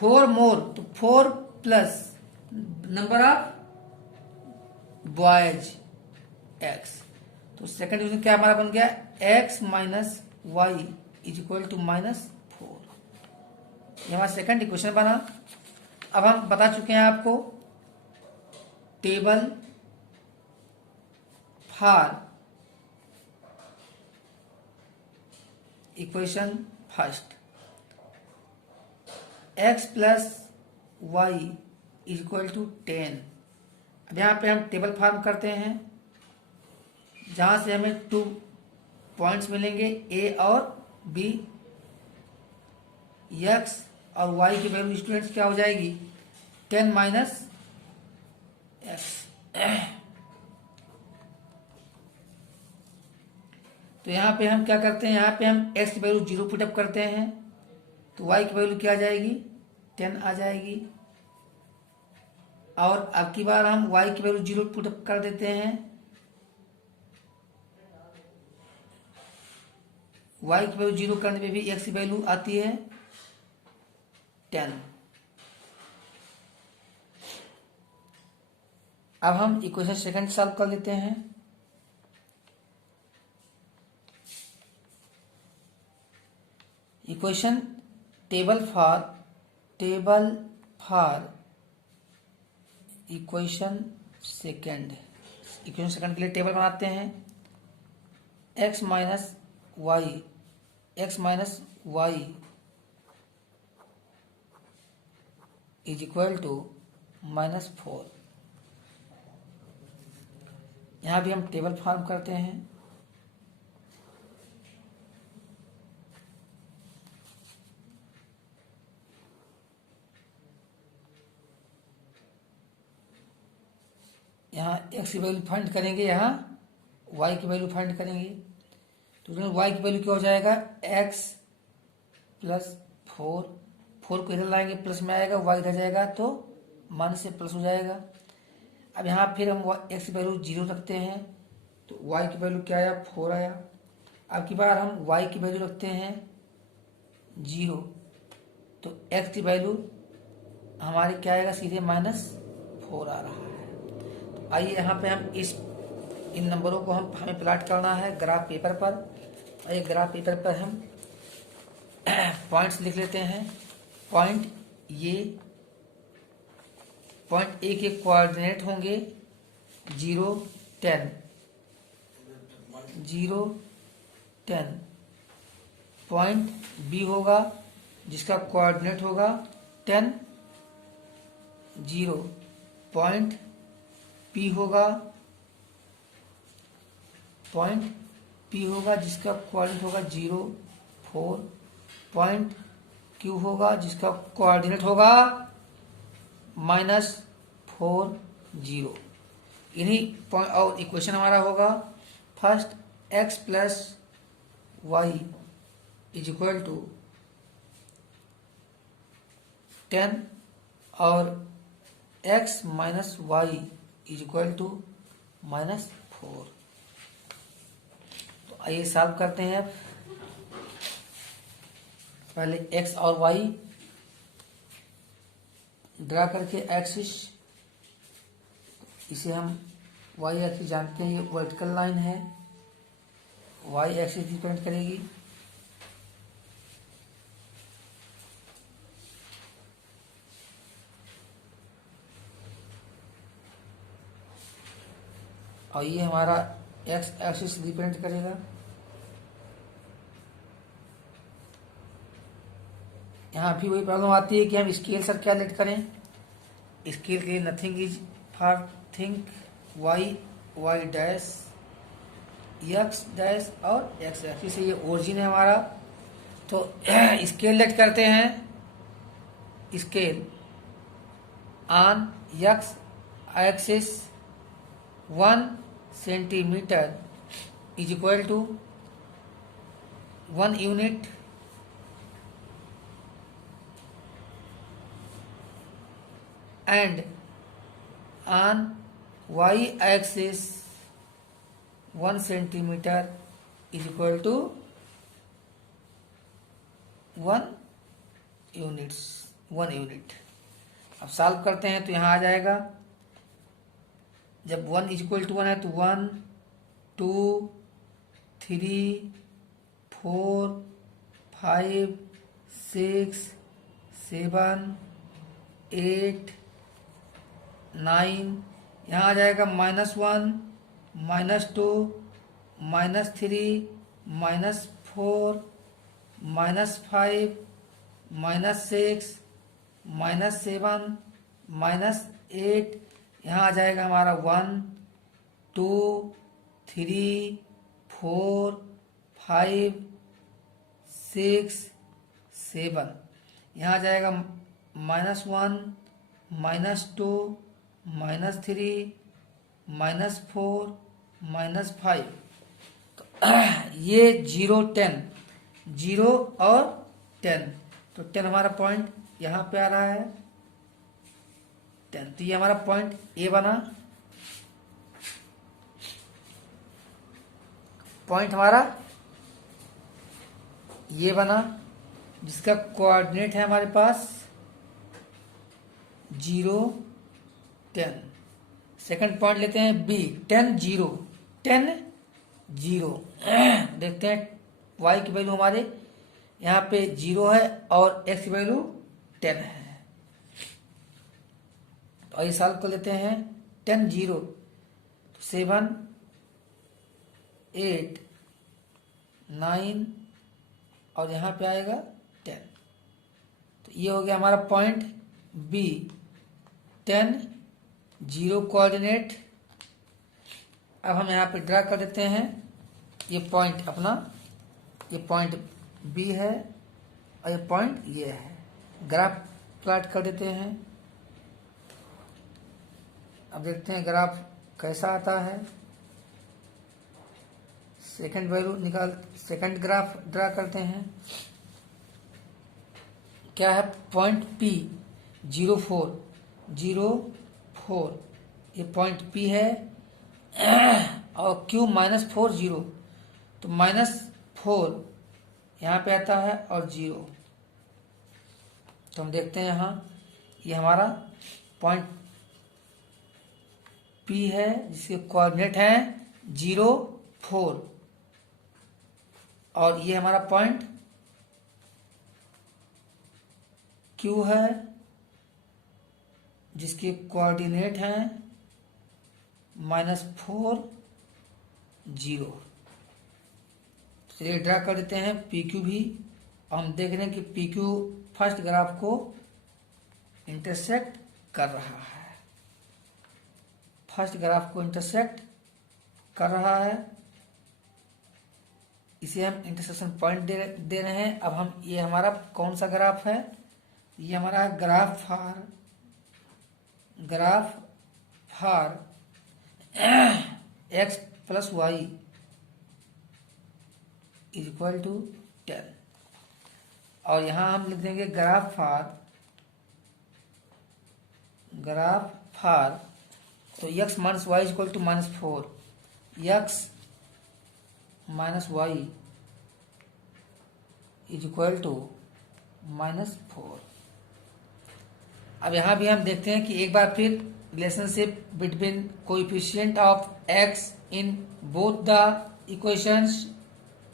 4 मोर, तो 4 plus number of boys X। तो सेकंड डिवीजन क्या हमारा बन गया? X minus Y is equal to -4। ये हमारा सेकंड इक्वेशन बना। अब हम बता चुके हैं आपको table for equation first, X plus Y is equal to 10। अब यहाँ पे हम टेबल फॉर्म करते हैं जहां से हमें 2 पॉइंट्स मिलेंगे, A और B। X और Y की वैल्यू स्टूडेंट्स क्या हो जाएगी? 10 माइनस X। तो यहाँ पे हम क्या करते हैं? यहाँ पे हम X की वैल्यू 0 पुटअप करते हैं, तो Y की वैल्यू क्या आ जाएगी? 10 आ जाएगी। और अब की बार हम Y की वैल्यू 0 पुटअप कर देते हैं, Y की वैल्यू 0 करने पे भी X की वैल्यू आती है 10। अब हम इक्वेशन सेकंड सॉल्व कर लेते हैं। Equation table for equation second के लिए टेबल बनाते हैं। x minus Y is equal to -4। यहां भी हम टेबल फॉर्म करते हैं। यहाँ x की वैल्यू फाइंड करेंगे, यहाँ y की वैल्यू फाइंड करेंगे। तो y की वैल्यू क्या हो जाएगा, x प्लस 4। 4 को इधर लाएंगे प्लस में आएगा, y इधर जाएगा तो माइनस से प्लस हो जाएगा। अब यहाँ फिर हम x की वैल्यू 0 रखते हैं, तो y की वैल्यू क्या आया, 4 आया। अब की बार हम y की वैल्यू रखते हैं 0, तो x की वैल्यू हमारी क्या आएगा, सीधे -4 आ रहा है। तो आइए यहाँ पे हम इन नंबरों को हमें प्लॉट करना है ग्राफ पेपर पर। और एक ग्राफ पेपर पर हम पॉइंट्स लिख लेते हैं। पॉइंट ए के कोऑर्डिनेट होंगे 0, 10, 0, 10। पॉइंट बी होगा जिसका कोऑर्डिनेट होगा 10, 0। पॉइंट पी होगा जिसका कोऑर्डिनेट होगा 0, 4। पॉइंट क्यू होगा जिसका कोऑर्डिनेट होगा -4, 0। इन्हीं पॉइंट और इक्वेशन हमारा होगा first x plus Y is equal to 10 और x minus Y is equal to -4। तो आइए सॉल्व करते हैं। पहले x और y ड्रा करके एक्सिस, इसे हम y एक्सिस जानते हैं, ये वर्टिकल लाइन है, y एक्सिस डिपेंड करेगी। और ये हमारा x एक्सिस डिपेंड करेगा। यहाँ भी वही प्रॉब्लम आती है कि हम स्केल सर कैलकुलेट करें। स्केल के लिए nothing is for think y dash x dash और x एक्सिस से, ये ओरिजिन है हमारा। तो स्केल लेट करते हैं। Scale on x axis 1 centimetre is equal to 1 unit, and on y axis 1 centimeter is equal to 1 unit. अब solve करते हैं तो यहाँ आ जाएगा, जब 1 इज इक्वल टू 1 है तो 1, 2, 3, 4, 5, 6, 7, 8, 9, यहाँ आ जाएगा -1, -2, -3, -4, -5, -6, -7, -8। यहाँ आ जाएगा हमारा 1, 2, 3, 4, 5, 6, 7। यहाँ आ जाएगा -1, -2, -3, -4, -5। तो ये 0, 10, 0 और 10, तो 10 हमारा पॉइंट यहाँ पे आ रहा है 10। तो ये हमारा पॉइंट ए बना। पॉइंट हमारा ये बना जिसका कोऑर्डिनेट है हमारे पास 0, 10। सेकंड पॉइंट लेते हैं बी, 10, 0, 10, 0। देखते हैं y की वैल्यू हमारे यहाँ पे 0 है और x की वैल्यू 10 है। तो ये सॉल्व कर लेते हैं। 10, 0, 7, 8, 9 और यहाँ पे आएगा 10। तो ये हो गया हमारा पॉइंट बी 10 0 कोऑर्डिनेट। अब हम यहाँ पे ड्रा कर देते हैं, ये पॉइंट अपना, ये पॉइंट बी है और ये पॉइंट ये है। ग्राफ प्लॉट कर देते हैं। अब देखते हैं ग्राफ कैसा आता है। Second value second graph draw करते हैं। क्या है, पॉइंट पी 0 4 ये पॉइंट पी है और क्यू -4 0, तो -4 यहाँ पे आता है और 0। तो हम देखते हैं यहाँ, ये हमारा पॉइंट पी है जिसके कोऑर्डिनेट हैं 0 4, और ये हमारा पॉइंट क्यू है जिसके कोऑर्डिनेट हैं -4 0। चलिए ड्रा कर देते हैं पी क्यू भी। हम देख रहे हैं कि पी क्यू फर्स्ट ग्राफ को इंटरसेक्ट कर रहा है, फर्स्ट ग्राफ को इंटरसेक्ट कर रहा है, इसे हम इंटरसेक्शन पॉइंट दे रहे हैं। अब हम, ये हमारा कौन सा ग्राफ है, ये हमारा ग्राफ फार x + y = 10, और यहां हम लिख देंगे ग्राफ फार तो x - y = -4, x - y = -4। अब यहां भी हम देखते हैं कि एक बार फिर relationship between coefficient of x in both the equations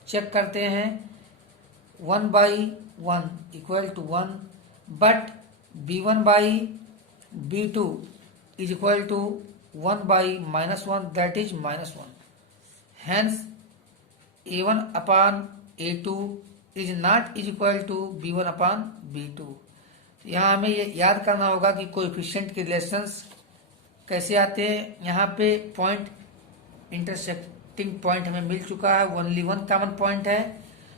check करते हैं। 1/1 = 1, but b1/b2 = 1/-1, that is -1. Hence a1/a2 is not equal to b1/b2। यहाँ हमें ये याद करना होगा कि कोएफिशिएंट के रिलेशंस कैसे आते हैं। यहाँ पे पॉइंट, इंटरसेक्टिंग पॉइंट हमें मिल चुका है, ओनली वन कॉमन पॉइंट है,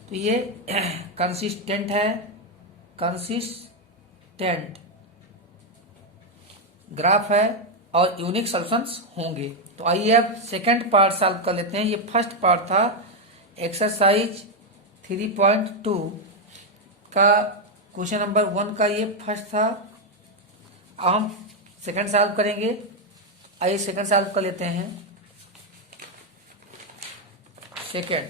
तो ये कंसिस्टेंट है, कंसिस्टेंट ग्राफ है और यूनिक सॉल्यूशंस होंगे। तो आइए अब सेकंड पार्ट सॉल्व कर लेते हैं। ये फर्स्ट पार्ट था एक्सरसाइज 3.2 का क्वेश्चन नंबर 1 का, ये फर्स्ट था। अब हम सेकंड सॉल्व करेंगे। आइए सेकंड सॉल्व कर लेते हैं। सेकंड,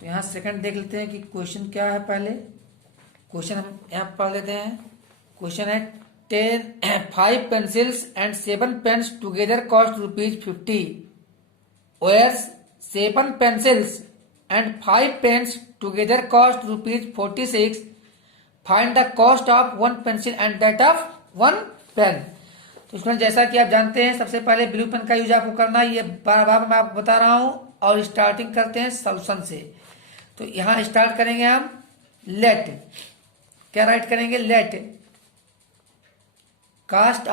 तो यहाँ सेकंड देख लेते हैं कि क्वेश्चन क्या है। पहले क्वेश्चन हम यहाँ पढ़ लेते हैं। क्वेश्चन है 5 pencils and 7 pens together cost ₹50, whereas 7 pencils and 5 pens together cost ₹46. Find the cost of 1 pencil and that of 1 pen। तो इसमें जैसा कि आप जानते हैं, सबसे पहले ब्लू पेन का यूज आपको करना है, ये बार बार मैं आपको बता रहा हूं। और स्टार्टिंग करते हैं सॉल्यूशन से। तो यहां स्टार्ट करेंगे हम, लेट, क्या राइट करेंगे, late cost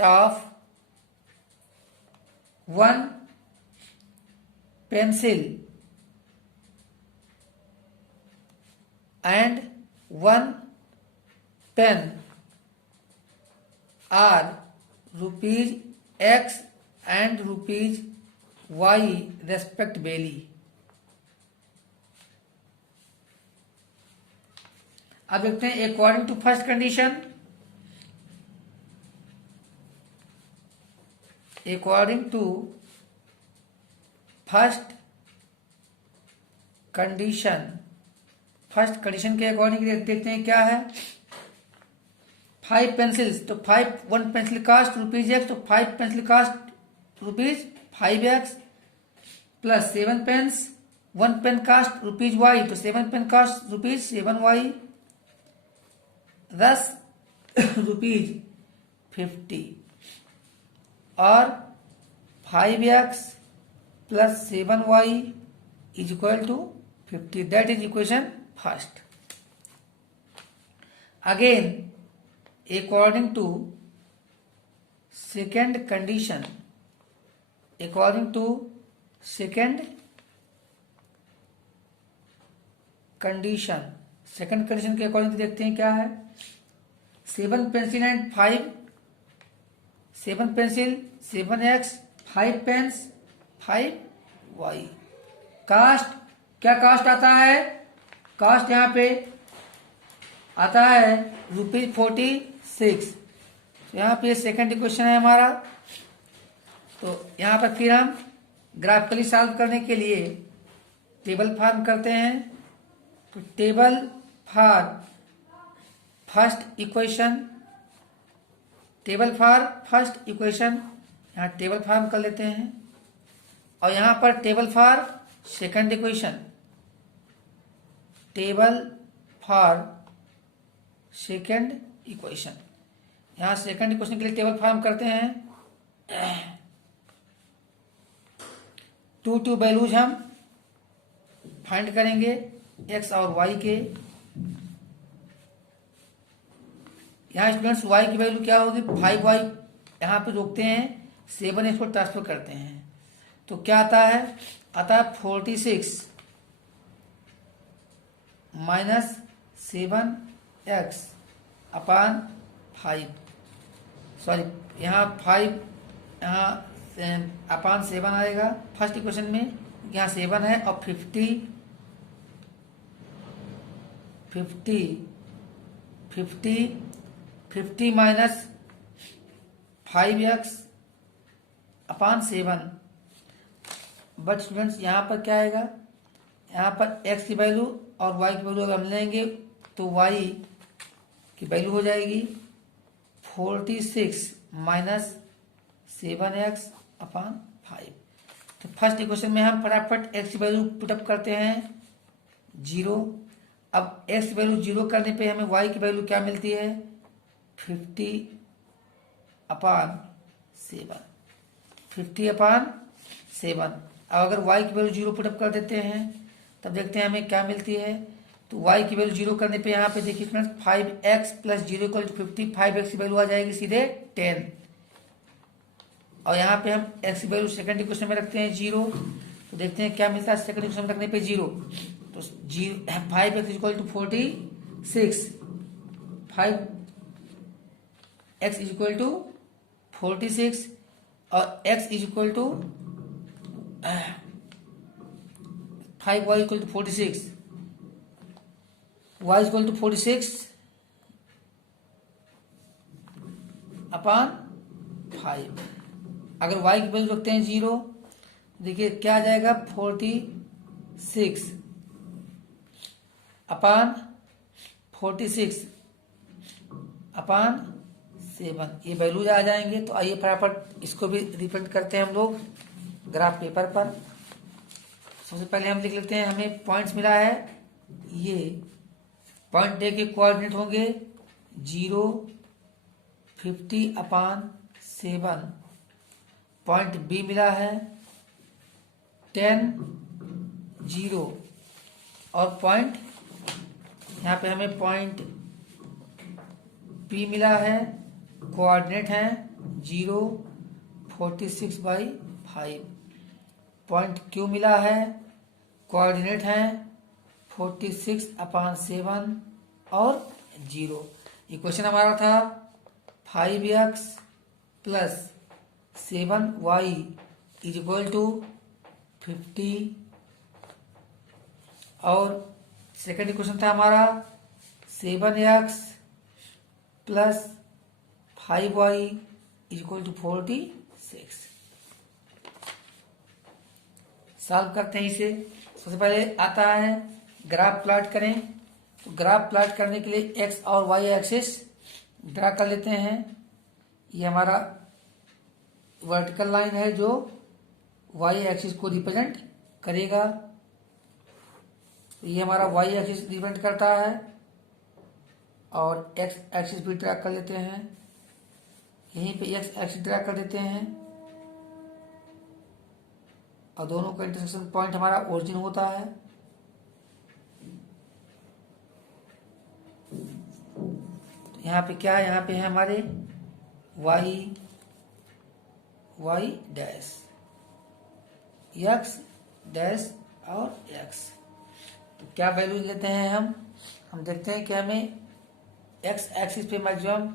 of 1 pencil and 1 pen are ₹X and ₹Y respectively। अब देखते हैं according to first condition, according to first condition के अकॉर्डिंग देखते हैं क्या है। 5 पेंसिल्स, तो 1 पेंसिल कास्ट ₹X, तो 5 pencil cost ₹5X plus 7 pens, 1 pen cost ₹Y, तो 7 पेन कास्ट ₹7Y, thus ₹50 और 5X plus 7Y is equal to 50। That is equation first। Again according to second condition, according to second condition, second condition के according देखते हैं क्या है। 7 pencil and 5, 7 pencil 7x, 5 pens 5y। Cost, क्या cost आता है? Cast यहाँ पे आता है ₹46। तो यहाँ पे सेकंड इक्वेशन है हमारा। तो यहाँ पर फिर हम ग्राफिकली सॉल्व करने के लिए टेबल फॉर्म करते हैं। तो table for first equation, table for first equation, यहाँ टेबल फॉर्म कर लेते हैं। और यहाँ पर table for second equation, table for second equation, यहाँ सेकंड इक्वेशन के लिए टेबल फॉर्म करते हैं। टू वैल्यूज हम फाइंड करेंगे एक्स और वाई के। यहाँ स्टूडेंट्स वाई की वैल्यू क्या होगी? 5y यहाँ पे रोकते हैं, 7x को ट्रांसफर करते हैं। तो क्या आता है? आता है 46 माइनस 7x अपान 5, सॉरी यहाँ 5 यहाँ अपान 7 आएगा फर्स्ट इक्वेशन में, यहाँ 7 है। और 50 minus 5x upon 7। But students यहाँ पर क्या आएगा? यहाँ पर x की वैल्यू और y की वैल्यू अगर हम लेंगे तो y की वैल्यू हो जाएगी 46 माइनस 7x अपान 5। तो फर्स्ट इक्वेशन में हम फटाफट x की वैल्यू पुटअप करते हैं 0। अब x की वैल्यू 0 करने पे हमें y की वैल्यू क्या मिलती है? 50 अपान 7, 50 अपान 7। अब अगर y की वैल्यू 0 पुटअप कर देते हैं तब देखते हैं हमें क्या मिलती है। तो y की वैल्यू 0 करने पे यहाँ पे देखिए friends 5x plus 0 equal to 50, 5x की वैल्यू आ जाएगी सीधे 10। और यहाँ पे हम x की वैल्यू सेकंड इक्वेशन में रखते हैं 0। तो देखते हैं क्या मिलता है सेकंड इक्वेशन में रखने पे 0। तो 5x equal to 46, 5x equal to 46 और x equal to 5y equal to 46, y equal to 46 upon 5। अगर y की वैल्यू रखते हैं 0, देखिए क्या आ जाएगा 46 अपान 46 अपान 7, ये वैल्यूज आ जाएंगे। तो आइए फटाफट इसको भी रिप्रेजेंट करते हैं हम लोग ग्राफ पेपर पर। सबसे पहले हम लिख लेते हैं, हमें पॉइंट्स मिला है, ये पॉइंट ए के कोऑर्डिनेट होंगे 0, 50 अपान 7। पॉइंट बी मिला है 10, 0। और पॉइंट यहाँ पे हमें पॉइंट पी मिला है, कोऑर्डिनेट है 0, 46/5। पॉइंट क्यू मिला है, कोऑर्डिनेट है 46 अपान 7 और 0। इक्वेशन हमारा था 5x plus 7y is equal to 50। और सेकंड इक्वेशन था हमारा 7x plus 5y is equal to 46। Solve करते हैं इसे। सबसे पहले आता है ग्राफ प्लॉट करें। तो ग्राफ प्लॉट करने के लिए x और y एक्सिस ड्रा कर लेते हैं। ये हमारा वर्टिकल लाइन है जो y एक्सिस को रिप्रेजेंट करेगा। तो ये हमारा y एक्सिस रिप्रेजेंट करता है और x एक्सिस भी ड्रा कर लेते हैं। यहीं पे x एक्सिस ड्रा कर देते हैं और दोनों का इंटरसेक्शन पॉइंट हमारा ओरिजिन होता है। यहाँ पे क्या है, यहाँ पे है हमारे y डैश, x डैश और x। तो क्या वैल्यू लेते हैं हम देखते हैं कि हमें x एक्सिस पे मैक्सिमम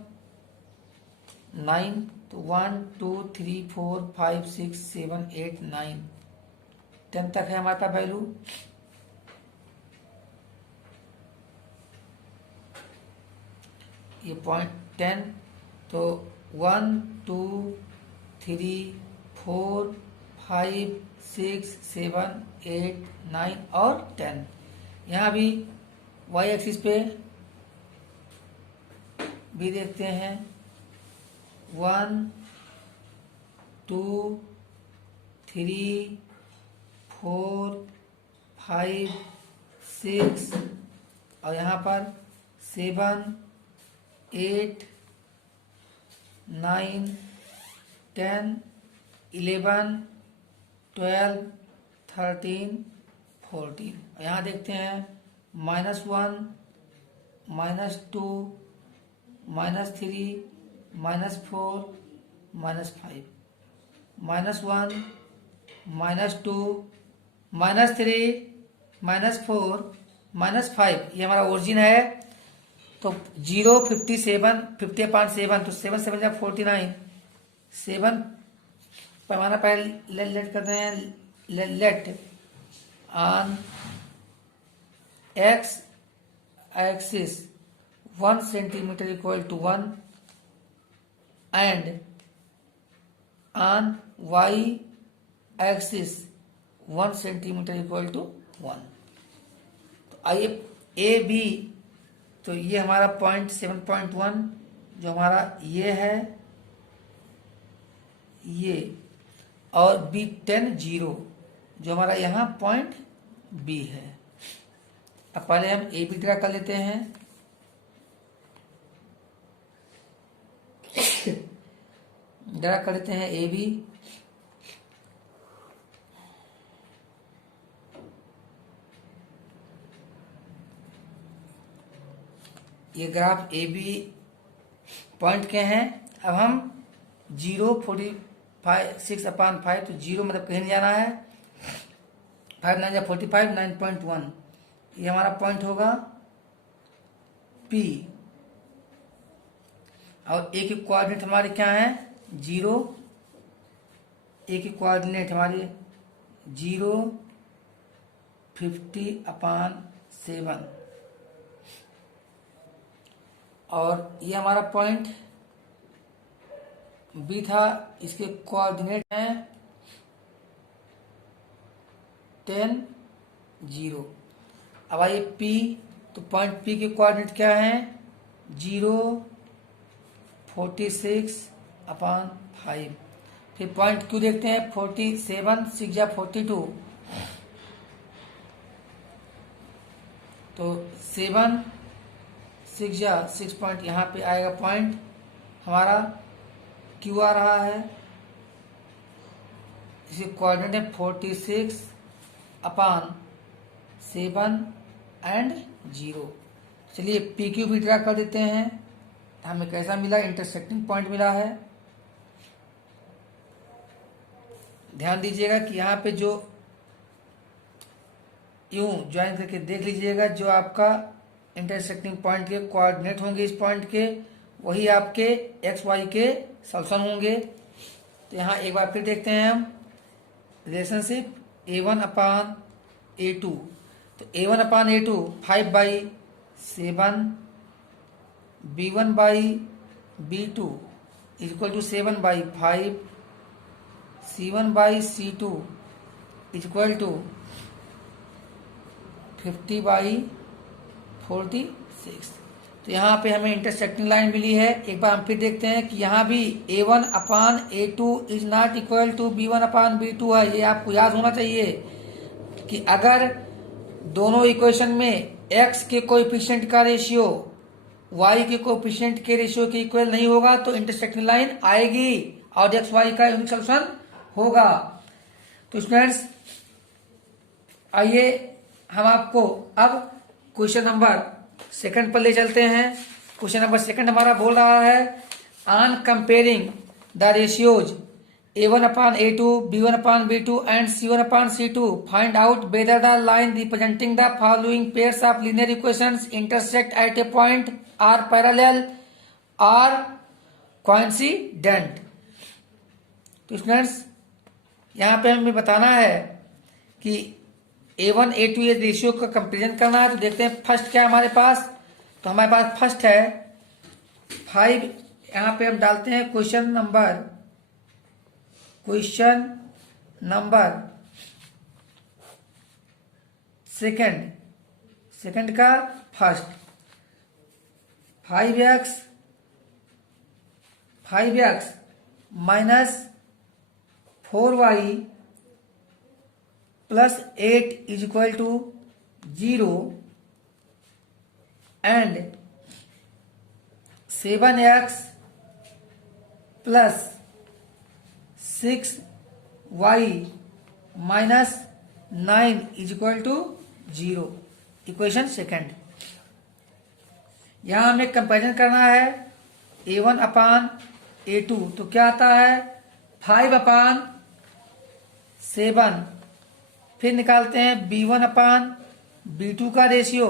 9, तो 1 2 3 4 5 6 7 8 9 10 तक है हमारे पास वैल्यू। ये पॉइंट 10, तो 1 2 3 4 5 6 7 8 9 और 10। यहाँ भी y एक्सिस पे भी देखते हैं 1 2 3 4 5 6 और यहाँ पर 7 8 9 10 11 12 13 14। यहाँ देखते हैं -1 -2 -3 -4 -5 -1 -2 -3 -4 -5। ये हमारा ओरिजिन है। तो 0 57 50/7, तो 7 7 या 49, 7 पैमाना पहले लेट करते हैं। Let on x axis 1 centimetre equal to 1 and on y axis 1 centimetre equal to 1। तो आइए ए बी, तो ये हमारा पॉइंट 7.1 जो हमारा ये है, ये और B10 0 जो हमारा यहाँ पॉइंट B है। अब पहले हम ए बी ड्रा कर लेते हैं। ड्रा कर लेते हैं ए बी। ये ग्राफ ए बी पॉइंट के हैं। अब हम 0 45 6/5, तो 0 मतलब कहीं नहीं जाना है। 5 9 45 9.1, ये हमारा पॉइंट होगा P। और ए की कोऑर्डिनेट हमारे क्या है 0, ए की कोऑर्डिनेट हमारी 0 50/7 और ये हमारा पॉइंट बी था। इसके कोऑर्डिनेट हैं 10 0। अब आइए पी, तो पॉइंट पी के कोऑर्डिनेट क्या है 0 46/5। फिर पॉइंट क्यू देखते हैं 47 6 या 42, तो 7 6 या 6 पॉइंट यहाँ पे आएगा। पॉइंट हमारा क्यू आ रहा है, इसके कोऑर्डिनेट है 46/7 एंड 0। चलिए पी क्यू भी ड्रा कर देते हैं। हमें कैसा मिला, इंटरसेक्टिंग पॉइंट मिला है। ध्यान दीजिएगा कि यहाँ पे जो यूं ज्वाइन करके देख लीजिएगा, जो आपका इंटरसेक्टिंग पॉइंट के कोऑर्डिनेट होंगे इस पॉइंट के, वही आपके एक्स वाई के सॉल्यूशन होंगे। तो यहाँ एक बार फिर देखते हैं हम रिलेशनशिप A1/A2। तो A1/A2 5/7, B1/B2 equal to 7/5, C1/C2 equal to 50/46। तो यहाँ पे हमें इंटरसेक्टिंग लाइन मिली है। एक बार हम फिर देखते हैं कि यहाँ भी A1/A2 is not equal to B1/B2 है। ये आपको याद होना चाहिए कि अगर दोनों इक्वेशन में x के कोएफिशिएंट का रेशियो y के कोएफिशिएंट के रेशियो के इक्वल नहीं होगा तो इंटरसेक्टिंग लाइन आएगी और x y का यूनिक सॉल्यूशन होगा। तो स्टूडेंट्स आइए हम आपको अब क्वेश्चन नंबर 2 पर ले चलते हैं। क्वेश्चन नंबर सेकंड हमारा बोल रहा है on comparing the ratios a1 upon a2, b1 upon b2 and c1 upon c2, find out whether the line representing the following pairs of linear equations intersect at a point, are parallel or coincident। तो students यहाँ पे हमें बताना है कि a1 a2 ये ratio का comparison करना है। तो देखते हैं फर्स्ट क्या है हमारे पास। तो हमारे पास फर्स्ट है 5। यहाँ पे हम डालते हैं क्वेश्चन नंबर सेकंड का first 5x minus 4y plus 8 is equal to 0 and 7x plus 6y minus 9 is equal to 0। Equation second. यहां हमें कंपैरिजन करना है a1 अपान a2। तो क्या आता है 5 अपान 7। फिर निकालते हैं b1 अपान b2 का रेशियो।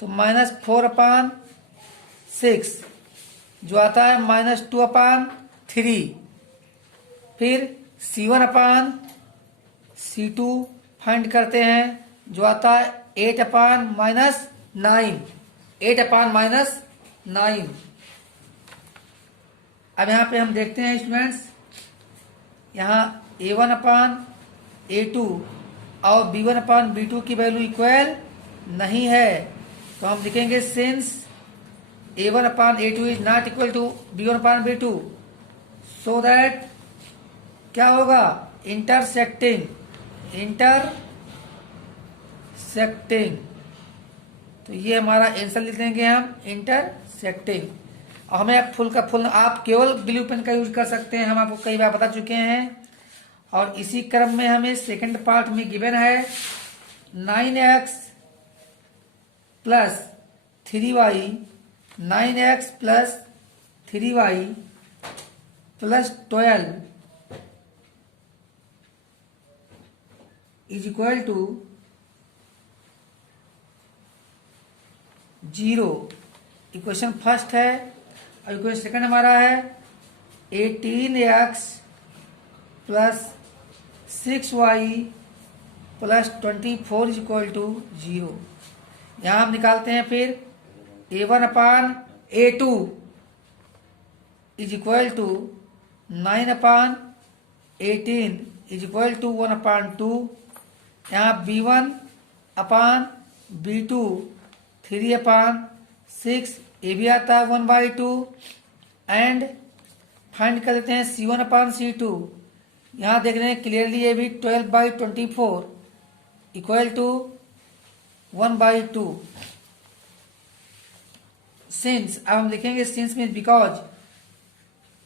तो माइनस 4 अपान 6 जो आता है माइनस 2 अपान 3। फिर c1 अपान c2 फाइंड करते हैं जो आता है 8 अपान माइनस 9। अब यहाँ पे हम देखते हैं स्टूडेंट्स, यहाँ a1 अपान a2 और b1 अपान b2 की वैल्यू इक्वल नहीं है। तो हम लिखेंगे since a1 upon a2 is not equal to b1 upon b2, so that क्या होगा इंटरसेक्टिंग। तो ये हमारा आंसर लिख देंगे हम इंटरसेक्टिंग। और हमें आप फुल का फुल आप केवल ब्लू पेन का यूज कर सकते हैं, हम आपको कई बार बता चुके हैं। और इसी क्रम में हमें सेकंड पार्ट में गिवन है 9x plus 3y 9x plus 3y plus 12 is equal to 0। Equation first है। और इक्वेशन सेकंड हमारा है 18x plus 6y plus 24 is equal to 0। यहां हम निकालते हैं फिर a1 upon a2 is equal to 9 upon 18 is equal to 1 upon 2। यहाँ b1 अपान b2 3 अपान 6 ये भी आता है 1/2। एंड फाइंड कर लेते हैं c1 अपान c2। यहाँ देख रहे हैं क्लियरली ये भी 12/24 इक्वल टू 1/2। सिंस अब हम लिखेंगे since mean because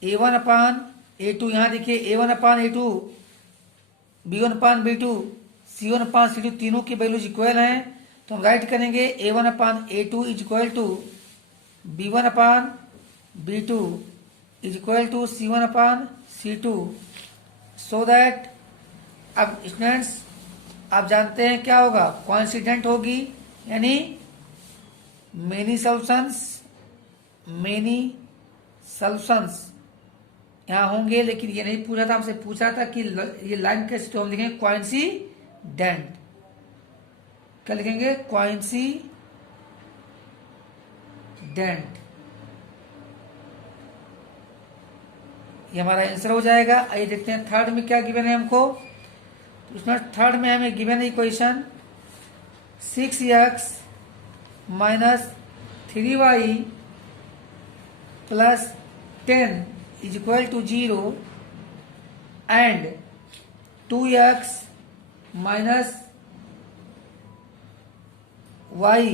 a1 upon a2, यहाँ देखिए a1 upon a2 b1 upon b2 c1 upon c2 तीनों की वैल्यूज इक्वल हैं। तो हम राइट करेंगे a1 upon a2 is equal to b1 upon b2 is equal to c1 upon c2, so that अब students आप जानते हैं क्या होगा कोइंसिडेंट होगी, यानी मेनी सॉल्यूशंस यहाँ होंगे। लेकिन ये नहीं पूछा था, हमसे पूछा था कि ये लाइन कैसे। तो हम लिखेंगे कोइंसिडेंट। क्या लिखेंगे कोइंसिडेंट। ये हमारा आंसर हो जाएगा। आइए देखते हैं थर्ड में क्या गिवन है हमको। उसमें थर्ड में हमें गिवन है equation 6x minus 3y plus 10 is equal to 0 and 2x minus y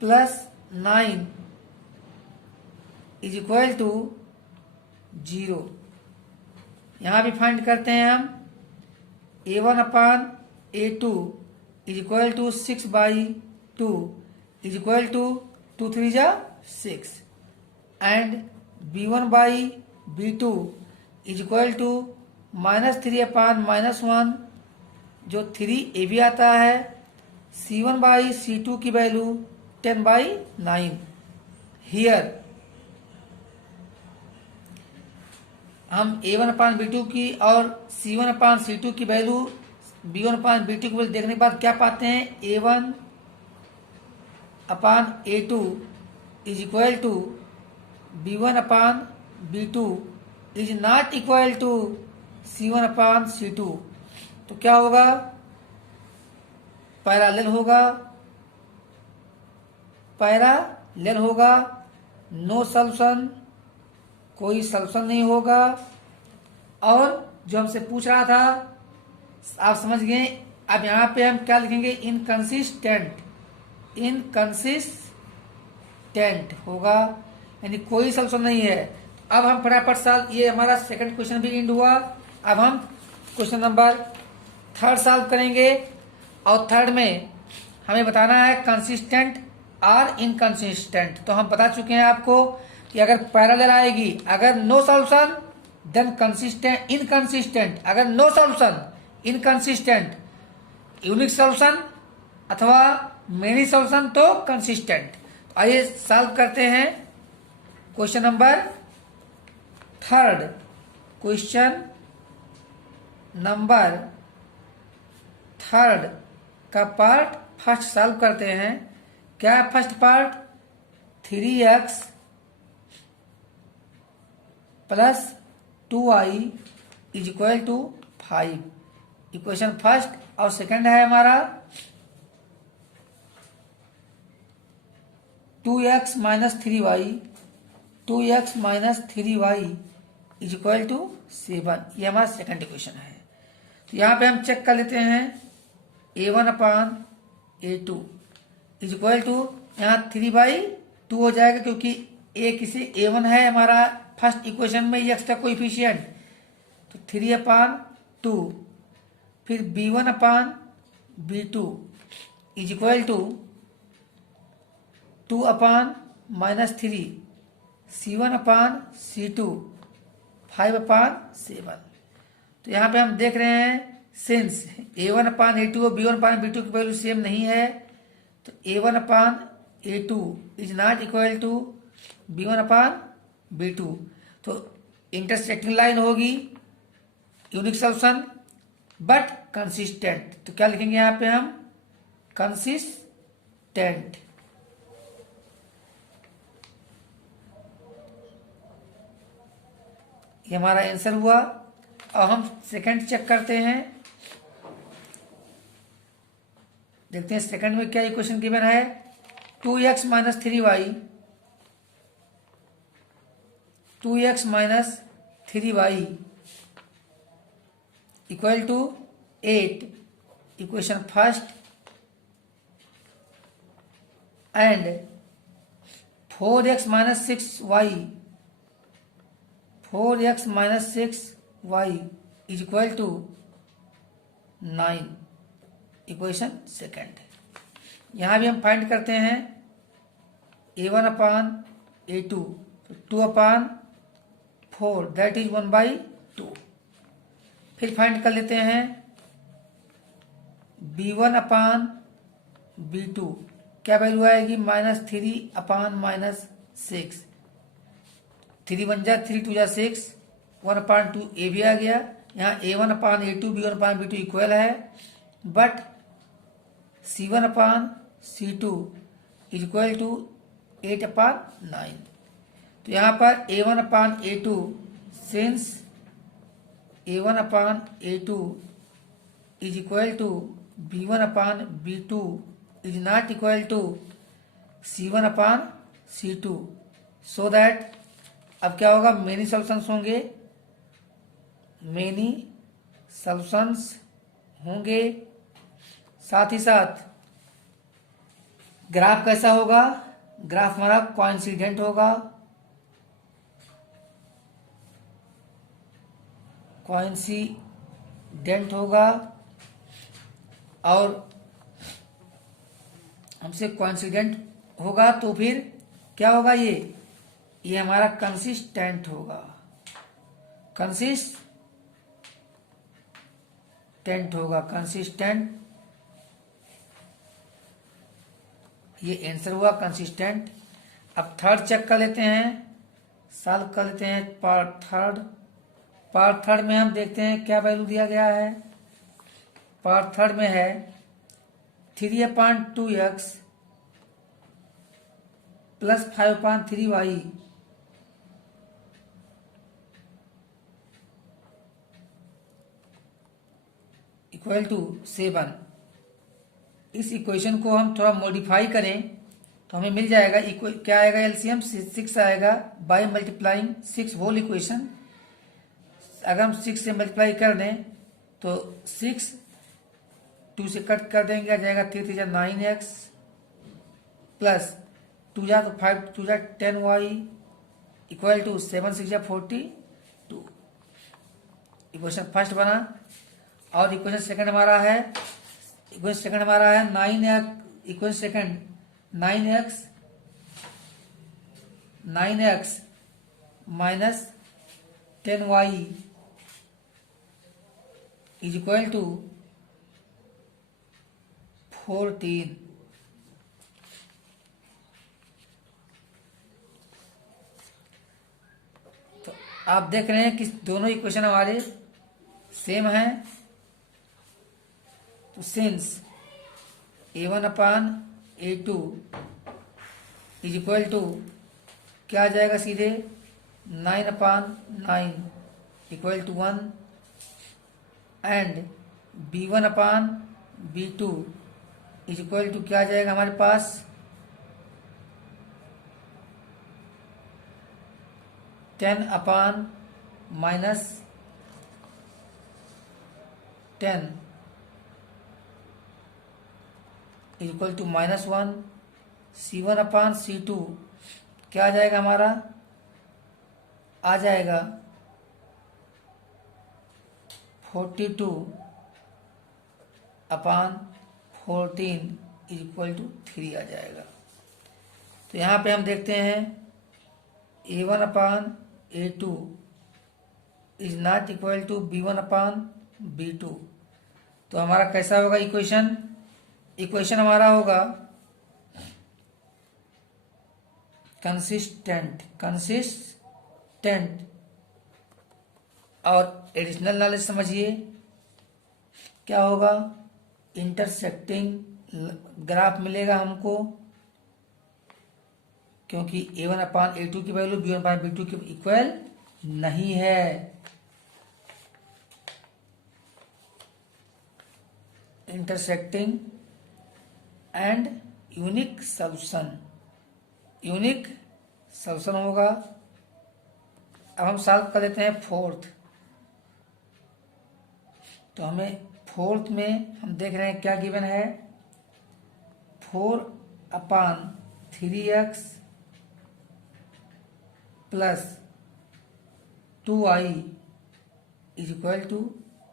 plus 9 is equal to 0। यहाँ भी फाइंड करते हैं हम a1 upon a2 is equal to 6/2 is equal to 2 3 जा 6 and B1/B2 is equal to -3/-1 जो 3 ये भी आता है। C1/C2 की वैल्यू 10/9। हियर हम A1/B2 की और C1/C2 की वैल्यू B1/B2 की वैल्यू देखने के बाद क्या पाते हैं, A1/A2 is equal to B1/B2 is not equal to C1/C2। तो क्या होगा, पैरेलल होगा, नो सॉल्यूशन, कोई सॉल्यूशन नहीं होगा। और जो हमसे पूछ रहा था आप समझ गए। अब यहां पे हम क्या लिखेंगे, इनकंसिस्टेंट होगा, यानी कोई सॉल्यूशन नहीं है। अब हम फटाफट सॉल्व, ये हमारा सेकंड क्वेश्चन भी एंड हुआ। अब हम क्वेश्चन नंबर 3 सॉल्व करेंगे और थर्ड में हमें बताना है कंसिस्टेंट और इनकंसिस्टेंट। तो हम बता चुके हैं आपको कि अगर पैरेलल आएगी, अगर no solution then consistent, inconsistent, अगर no solution inconsistent, unique solution अथवा मेनी सॉल्यूशन तो कंसिस्टेंट। तो आइए सॉल्व करते हैं क्वेश्चन नंबर 3। क्वेश्चन नंबर 3 का पार्ट फर्स्ट सॉल्व करते हैं। क्या है first part, 3x plus 2y is equal to 5। Equation first. और सेकंड है हमारा 2x minus 3y is equal to 7। ये हमारा सेकंड इक्वेशन है। तो यहाँ पे हम चेक कर लेते हैं A1/A2 इज इक्वल टू, यहाँ 3/2 हो जाएगा क्योंकि ए किसी A1 है हमारा फर्स्ट इक्वेशन में, ये एक्स्ट्रा कोएफिशिएंट, तो 3/2। फिर B1/B2 is equal to 2/-3, C1/C2 5/7। तो यहाँ पे हम देख रहे हैं सिंस A1/A2 और B1/B2 की वैल्यू सेम नहीं है, तो A1/A2 is not equal to B1/B2। तो इंटरसेक्टिंग लाइन होगी, यूनिक सॉल्यूशन बट कंसिस्टेंट। तो क्या लिखेंगे यहाँ पे हम, कंसिस्टेंट। ये हमारा आंसर हुआ। और हम सेकंड चेक करते हैं, देखते हैं सेकंड में क्या इक्वेशन गिवन है। 2x minus 3y equal to 8। Equation first. And 4x minus 6y is equal to 9। Equation second. यहां भी हम फाइंड करते हैं A1/A2 2/4 दैट इज 1/2। फिर फाइंड कर लेते हैं B1/B2, क्या वैल्यू आएगी, -3/-6। 3 1 जा 3 2 जा 6, 1/2 ए भी आ गया। यहाँ A1/A2 B1/B2 इक्वल है, but C1/C2 is equal to 8/9। तो यहाँ पर A1/A2 since A1/A2 is equal to B1/B2 is not equal to C1/C2, so that अब क्या होगा, मेनी सॉल्यूशंस होंगे, मेनी सॉल्यूशंस होंगे। साथ ही साथ ग्राफ कैसा होगा, ग्राफ हमारा कोइंसिडेंट होगा, और हमसे कोइंसिडेंट होगा तो फिर क्या होगा, ये हमारा कंसिस्टेंट होगा, कंसिस्टेंट होगा, कंसिस्टेंट, ये आंसर हुआ कंसिस्टेंट। अब थर्ड चेक कर लेते हैं, सॉल्व कर लेते हैं पार्ट थर्ड में हम देखते हैं क्या वैल्यू दिया गया है। पार्ट थर्ड में है 3/2x plus 5/3y equal to 7। इस इक्वेशन को हम थोड़ा मॉडिफाई करें तो हमें मिल जाएगा, क्या आएगा, एलसीएम 6 आएगा बाय मल्टीप्लाइंग 6 होल इक्वेशन। अगर हम 6 से मल्टीप्लाई कर दें तो 6 2 से कट कर देंगे, आ जाएगा 3 3 9x प्लस 2 जा तो 5 2 जा 10y इक्वल टू 7 6 जा 42। इक्वेशन फर्स्ट बना। और इक्वेशन सेकंड हमारा है, 9x, equation second 9x minus 10y is equal to 14। तो आप देख रहे हैं कि दोनों इक्वेशन हमारे सेम हैं। तो since a1/a2 is equal to क्या आ जाएगा, सीधे 9/9 equal to 1 and b1/b2 is equal to क्या आ जाएगा हमारे पास 10/-10 इक्वल टू -1। c1/c2 क्या आ जाएगा हमारा, आ जाएगा 42/14 इक्वल टू 3 आ जाएगा। तो यहाँ पे हम देखते हैं a1/a2 is not equal to b1/b2। तो हमारा कैसा होगा इक्वेशन हमारा होगा कंसिस्टेंट। और एडिशनल नॉलेज समझिए क्या होगा, इंटरसेक्टिंग ग्राफ मिलेगा हमको, क्योंकि a1/a2 की वैल्यू b1/b2 के इक्वल नहीं है। इंटरसेक्टिंग एंड यूनिक सॉल्यूशन होगा। अब हम सॉल्व कर लेते हैं फोर्थ। तो हमें फोर्थ में हम देख रहे हैं क्या गिवन है, 4/3x plus 2y is equal to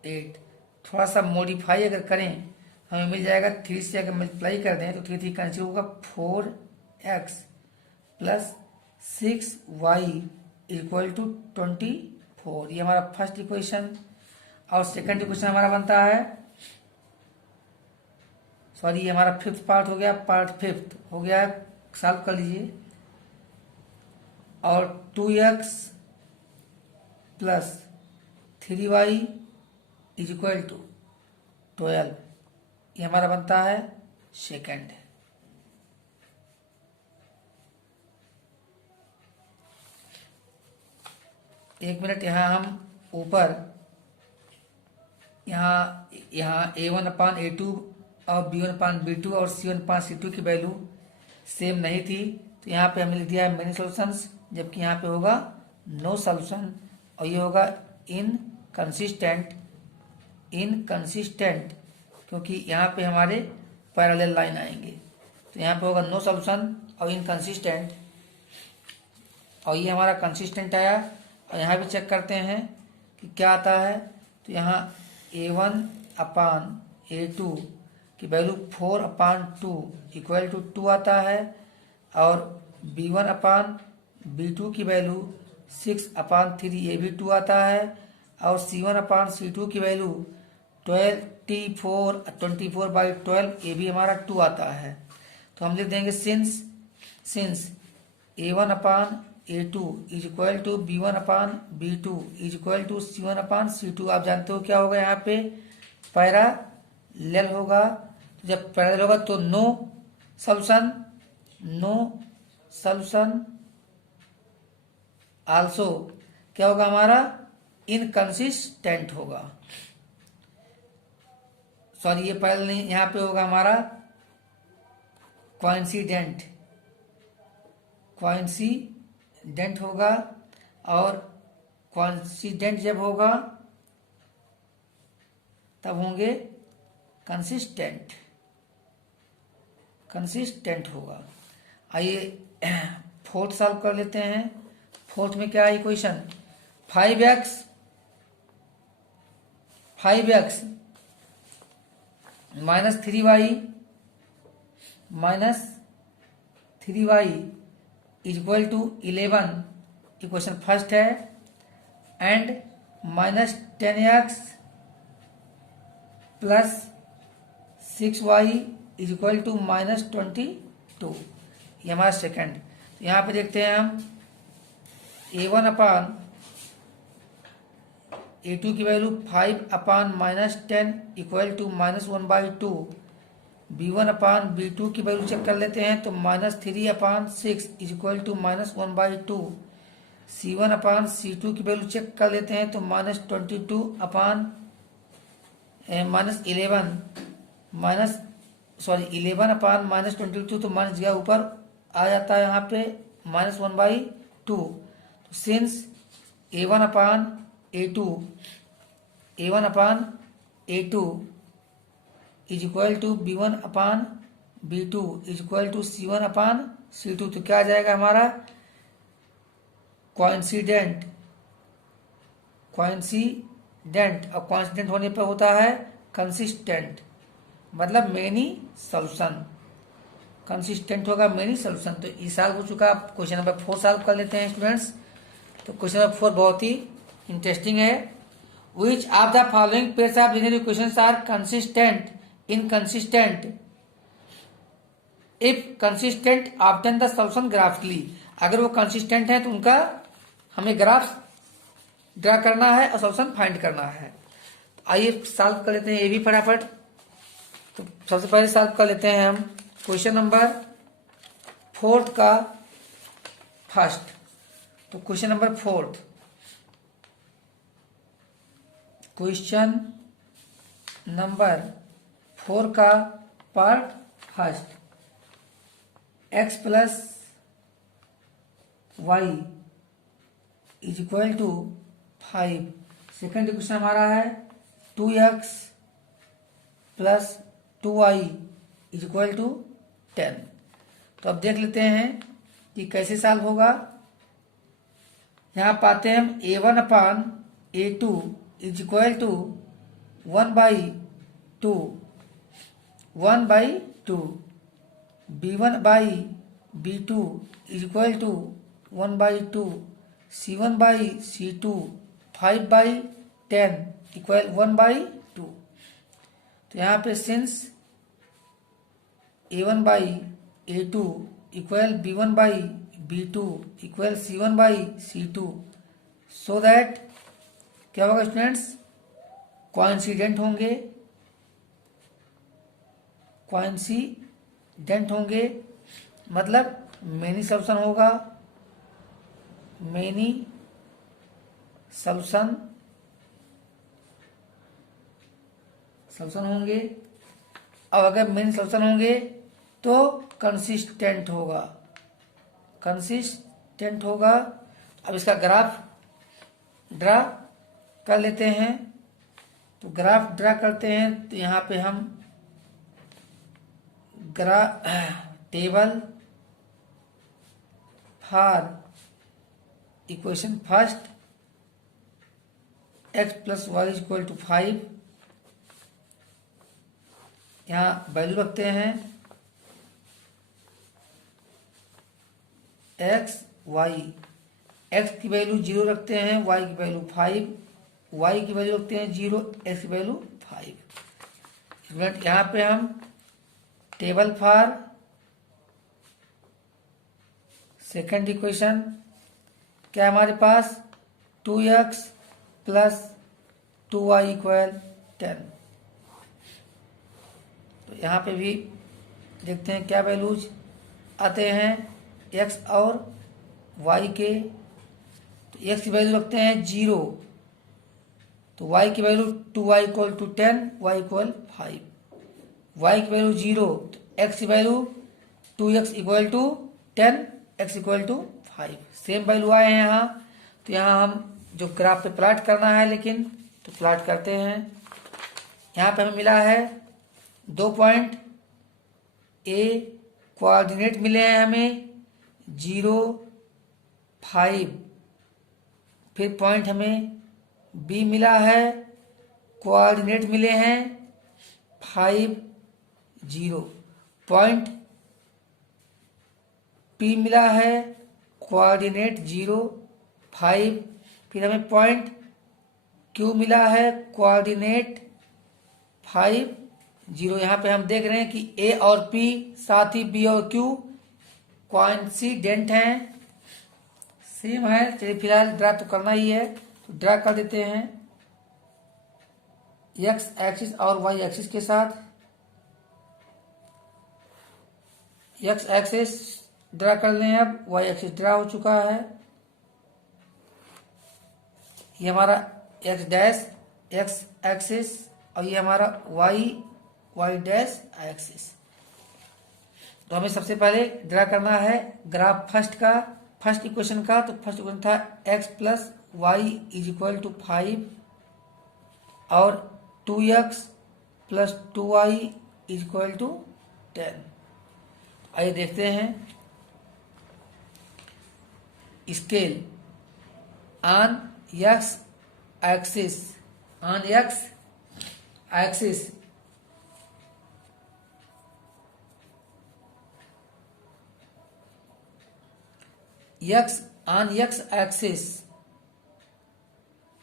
8। थोड़ा सा मॉडिफाई अगर करें हमें मिल जाएगा, 3 से अगर मल्टीप्लाई कर दें तो 3 3 कैंसिल होगा, 4x plus 6y equal to 24। ये हमारा फर्स्ट इक्वेशन। और सेकंड इक्वेशन हमारा बनता है, सॉरी ये हमारा फिफ्थ पार्ट हो गया, पार्ट फिफ्थ हो गया, सॉल्व कर लीजिए। और 2x plus 3y is equal to 12। ये हमारा बनता है सेकंड। एक मिनट, यहाँ हम ऊपर यहाँ a1/a2 और b1/b2 और c1/c2 की वैल्यू सेम नहीं थी, तो यहाँ पे हमें लिख दिया है मेनी सॉल्यूशंस, जबकि यहाँ पे होगा नो सॉल्यूशन। और ये होगा इनकंसिस्टेंट, क्योंकि यहाँ पे हमारे पैरेलल लाइन आएंगे। तो यहाँ पे होगा नो सॉल्यूशन और इनकंसिस्टेंट। और ये हमारा कंसिस्टेंट आया। और यहाँ भी चेक करते हैं कि क्या आता है। तो यहाँ a1/a2 की वैल्यू 4/2 इक्वल टू 2 आता है। और B1/B2 की वैल्यू 6/3 ये भी 2 आता है, और C1/C2 की वैल्यू 24/12 ये भी हमारा 2 आता है। तो हम लिख देंगे since A1/A2 is equal to B1/B2 is equal to C1/C2। आप जानते हो क्या होगा यहाँ पे, पैरेलल होगा। तो जब पैरेलल होगा तो नो सॉल्यूशन आल्सो क्या होगा हमारा, इनकंसिस्टेंट होगा। सॉरी ये पैरेलल नहीं, यहाँ पे होगा हमारा कोइंसिडेंट होगा, और कोइंसिडेंट जब होगा तब होंगे कंसिस्टेंट होगा। आइए फोर्थ सॉल्व कर लेते हैं। फोर्थ में क्या है equation, 5x minus 3y is equal to 11, equation first है, and minus 10x plus 6y is equal to minus 22, ये हमारा सेकेंड। तो यहाँ पे देखते हैं हम A1/A2 की वैल्यू 5/-10 इक्वल टू -1/2। B1/B2 की वैल्यू चेक कर लेते हैं तो -3/6 इज इक्वल टू -1/2। C1/C2 की वैल्यू चेक कर लेते हैं तो -11 11/-22, तो माइनस जगह ऊपर आ जाता है यहाँ पे -1/2। तो since A1/A2 is equal to B1/B2 is equal to C1/C2, तो क्या आ जाएगा हमारा, कोइंसिडेंट, और कोइंसिडेंट होने पर होता है कंसिस्टेंट, मतलब मेनी सॉल्यूशन। कंसिस्टेंट होगा मेनी सॉल्यूशन। तो ये सॉल्व हो चुका। क्वेश्चन नंबर 4 सॉल्व कर लेते हैं स्टूडेंट्स। तो क्वेश्चन नंबर 4 बहुत ही इंटरेस्टिंग है। Which of the following pairs of linear equations are consistent, inconsistent? If consistent obtain the solution graphically, अगर वो कंसिस्टेंट है तो उनका हमें ग्राफ ड्रा करना है और सॉल्यूशन फाइंड करना है। तो आइए सॉल्व कर लेते हैं ये भी फटाफट। तो सबसे पहले सॉल्व कर लेते हैं हम क्वेश्चन नंबर 4 का फर्स्ट। तो क्वेश्चन नंबर 4, क्वेश्चन नंबर 4 का part first, x plus y is equal to 5। Second equation हमारा है 2x plus 2y is equal to 10। तो अब देख लेते हैं कि कैसे सॉल्व होगा। यहाँ पाते हैं हम A1/A2 is equal to 1/2 B1/B2 is equal to 1/2 C1/C2 5/10 equal 1/2। तो यहाँ पे since A1/A2 equal B1/B2 equal C1/C2, so that क्या होगा स्टूडेंट्स, कोइंसिडेंट होंगे, मतलब मेनी सॉल्यूशन होगा, मेनी सॉल्यूशन होंगे। और अगर मेनी सॉल्यूशन होंगे तो कंसिस्टेंट होगा। अब इसका ग्राफ ड्रा कर लेते हैं। तो ग्राफ ड्रा करते हैं तो यहाँ पे हम table for equation first x plus Y is equal to 5, यहाँ वैल्यू रखते हैं एक्स वाई, एक्स की वैल्यू 0 रखते हैं, वाई की वैल्यू 5, वाई की वैल्यू रखते हैं 0, एक्स की वैल्यू 5। यहाँ पे हम टेबल फॉर सेकेंड इक्वेशन क्या है हमारे पास, 2x प्लस 2y इक्वल 10। तो यहाँ पे भी देखते हैं क्या वैल्यूज आते हैं x और y के। तो x की वैल्यू रखते हैं 0, तो y की value 2y equal to 10, y equal 5, y की वैल्यू 0, तो x की value 2x equal to 10, x equal to 5। Same value आए हैं यहाँ। तो यहाँ हम जो ग्राफ पे प्लॉट करना है, लेकिन तो प्लॉट करते हैं। यहाँ पे हमें मिला है 2 पॉइंट ए कोऑर्डिनेट मिले हैं हमें 0, 5, फिर पॉइंट हमें बी मिला है, कोऑर्डिनेट मिले हैं 5, 0, पॉइंट पी मिला है, कोऑर्डिनेट 0, 5, फिर हमें पॉइंट क्यू मिला है, कोऑर्डिनेट 5, 0। यहाँ पे हम देख रहे हैं कि ए और पी साथ ही बी और क्यू कोइंसिडेंट हैं, सेम है। चलिए फिलहाल ड्रा तो करना ही है, तो ड्रा कर देते हैं एक्स एक्सिस और वाई एक्सिस के साथ। एक्स एक्सिस ड्रा कर लें, अब वाई एक्सिस ड्रा हो चुका है। ये हमारा एक्स डैश एक्स एक्सिस और ये हमारा वाई डैश एक्सिस। तो हमें सबसे पहले ड्रा करना है ग्राफ फर्स्ट इक्वेशन का। तो फर्स्ट इक्वेशन था x plus Y is equal to 5 और 2x plus 2y is equal to 10। आइए देखते हैं scale on x axis, on x axis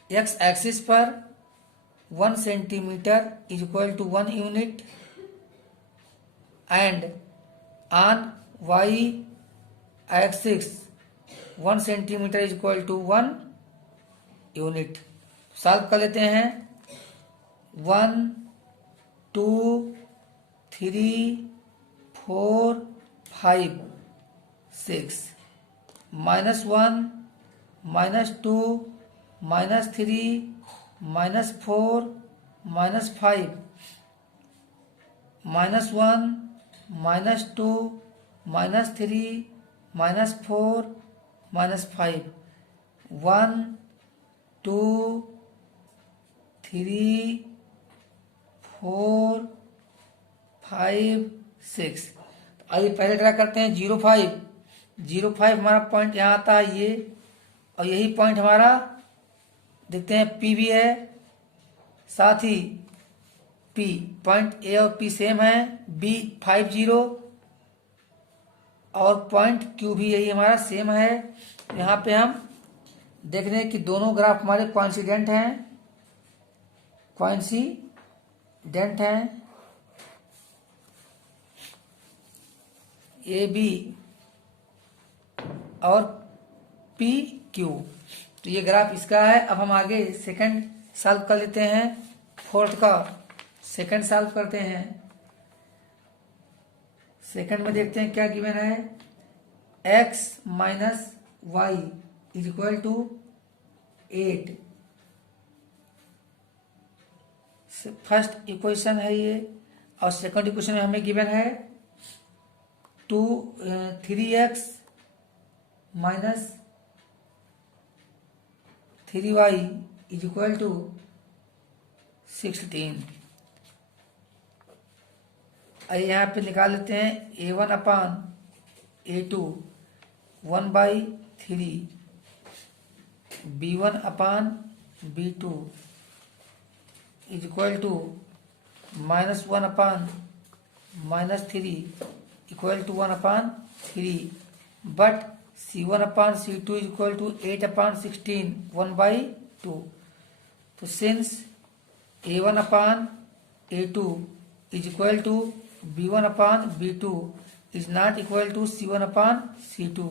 x axis पर 1 centimetre is equal to 1 unit and on y axis 1 centimetre is equal to 1 unit. Solve कर लेते हैं। 1, 2, 3, 4, 5, 6, -1, -2, -3, -4, -5, -1, -2, -3, -4, -5, 1, 2, 3, 4, 5, 6। आइए पहले ड्रा करते हैं 0,5 हमारा पॉइंट यहाँ आता है ये, और यही पॉइंट हमारा देखते हैं पी भी है, साथ ही पी पॉइंट ए और पी सेम है, बी 5, 0 और पॉइंट क्यू भी यही हमारा सेम है। यहाँ पे हम देख रहे हैं कि दोनों ग्राफ हमारे कोइंसिडेंट हैं, ए बी और पी क्यू। तो ये ग्राफ इसका है। अब हम आगे सेकंड सॉल्व कर लेते हैं, फोर्थ का सेकंड सॉल्व करते हैं। सेकंड में देखते हैं क्या गिवन है, x minus Y is equal to 8। First equation है ये, और सेकंड इक्वेशन में हमें गिवन है 3x minus 3y is equal to 16। आइए यहाँ पे निकाल लेते हैं a1 upon a2 1/3, b1 upon b2 is equal to -1 upon -3 equal to 1 upon 3, but C1 upon C2 is equal to 8 upon 16, 1/2. तो since A1 upon A2 is equal to B1 upon B2 is not equal to C1 upon C2,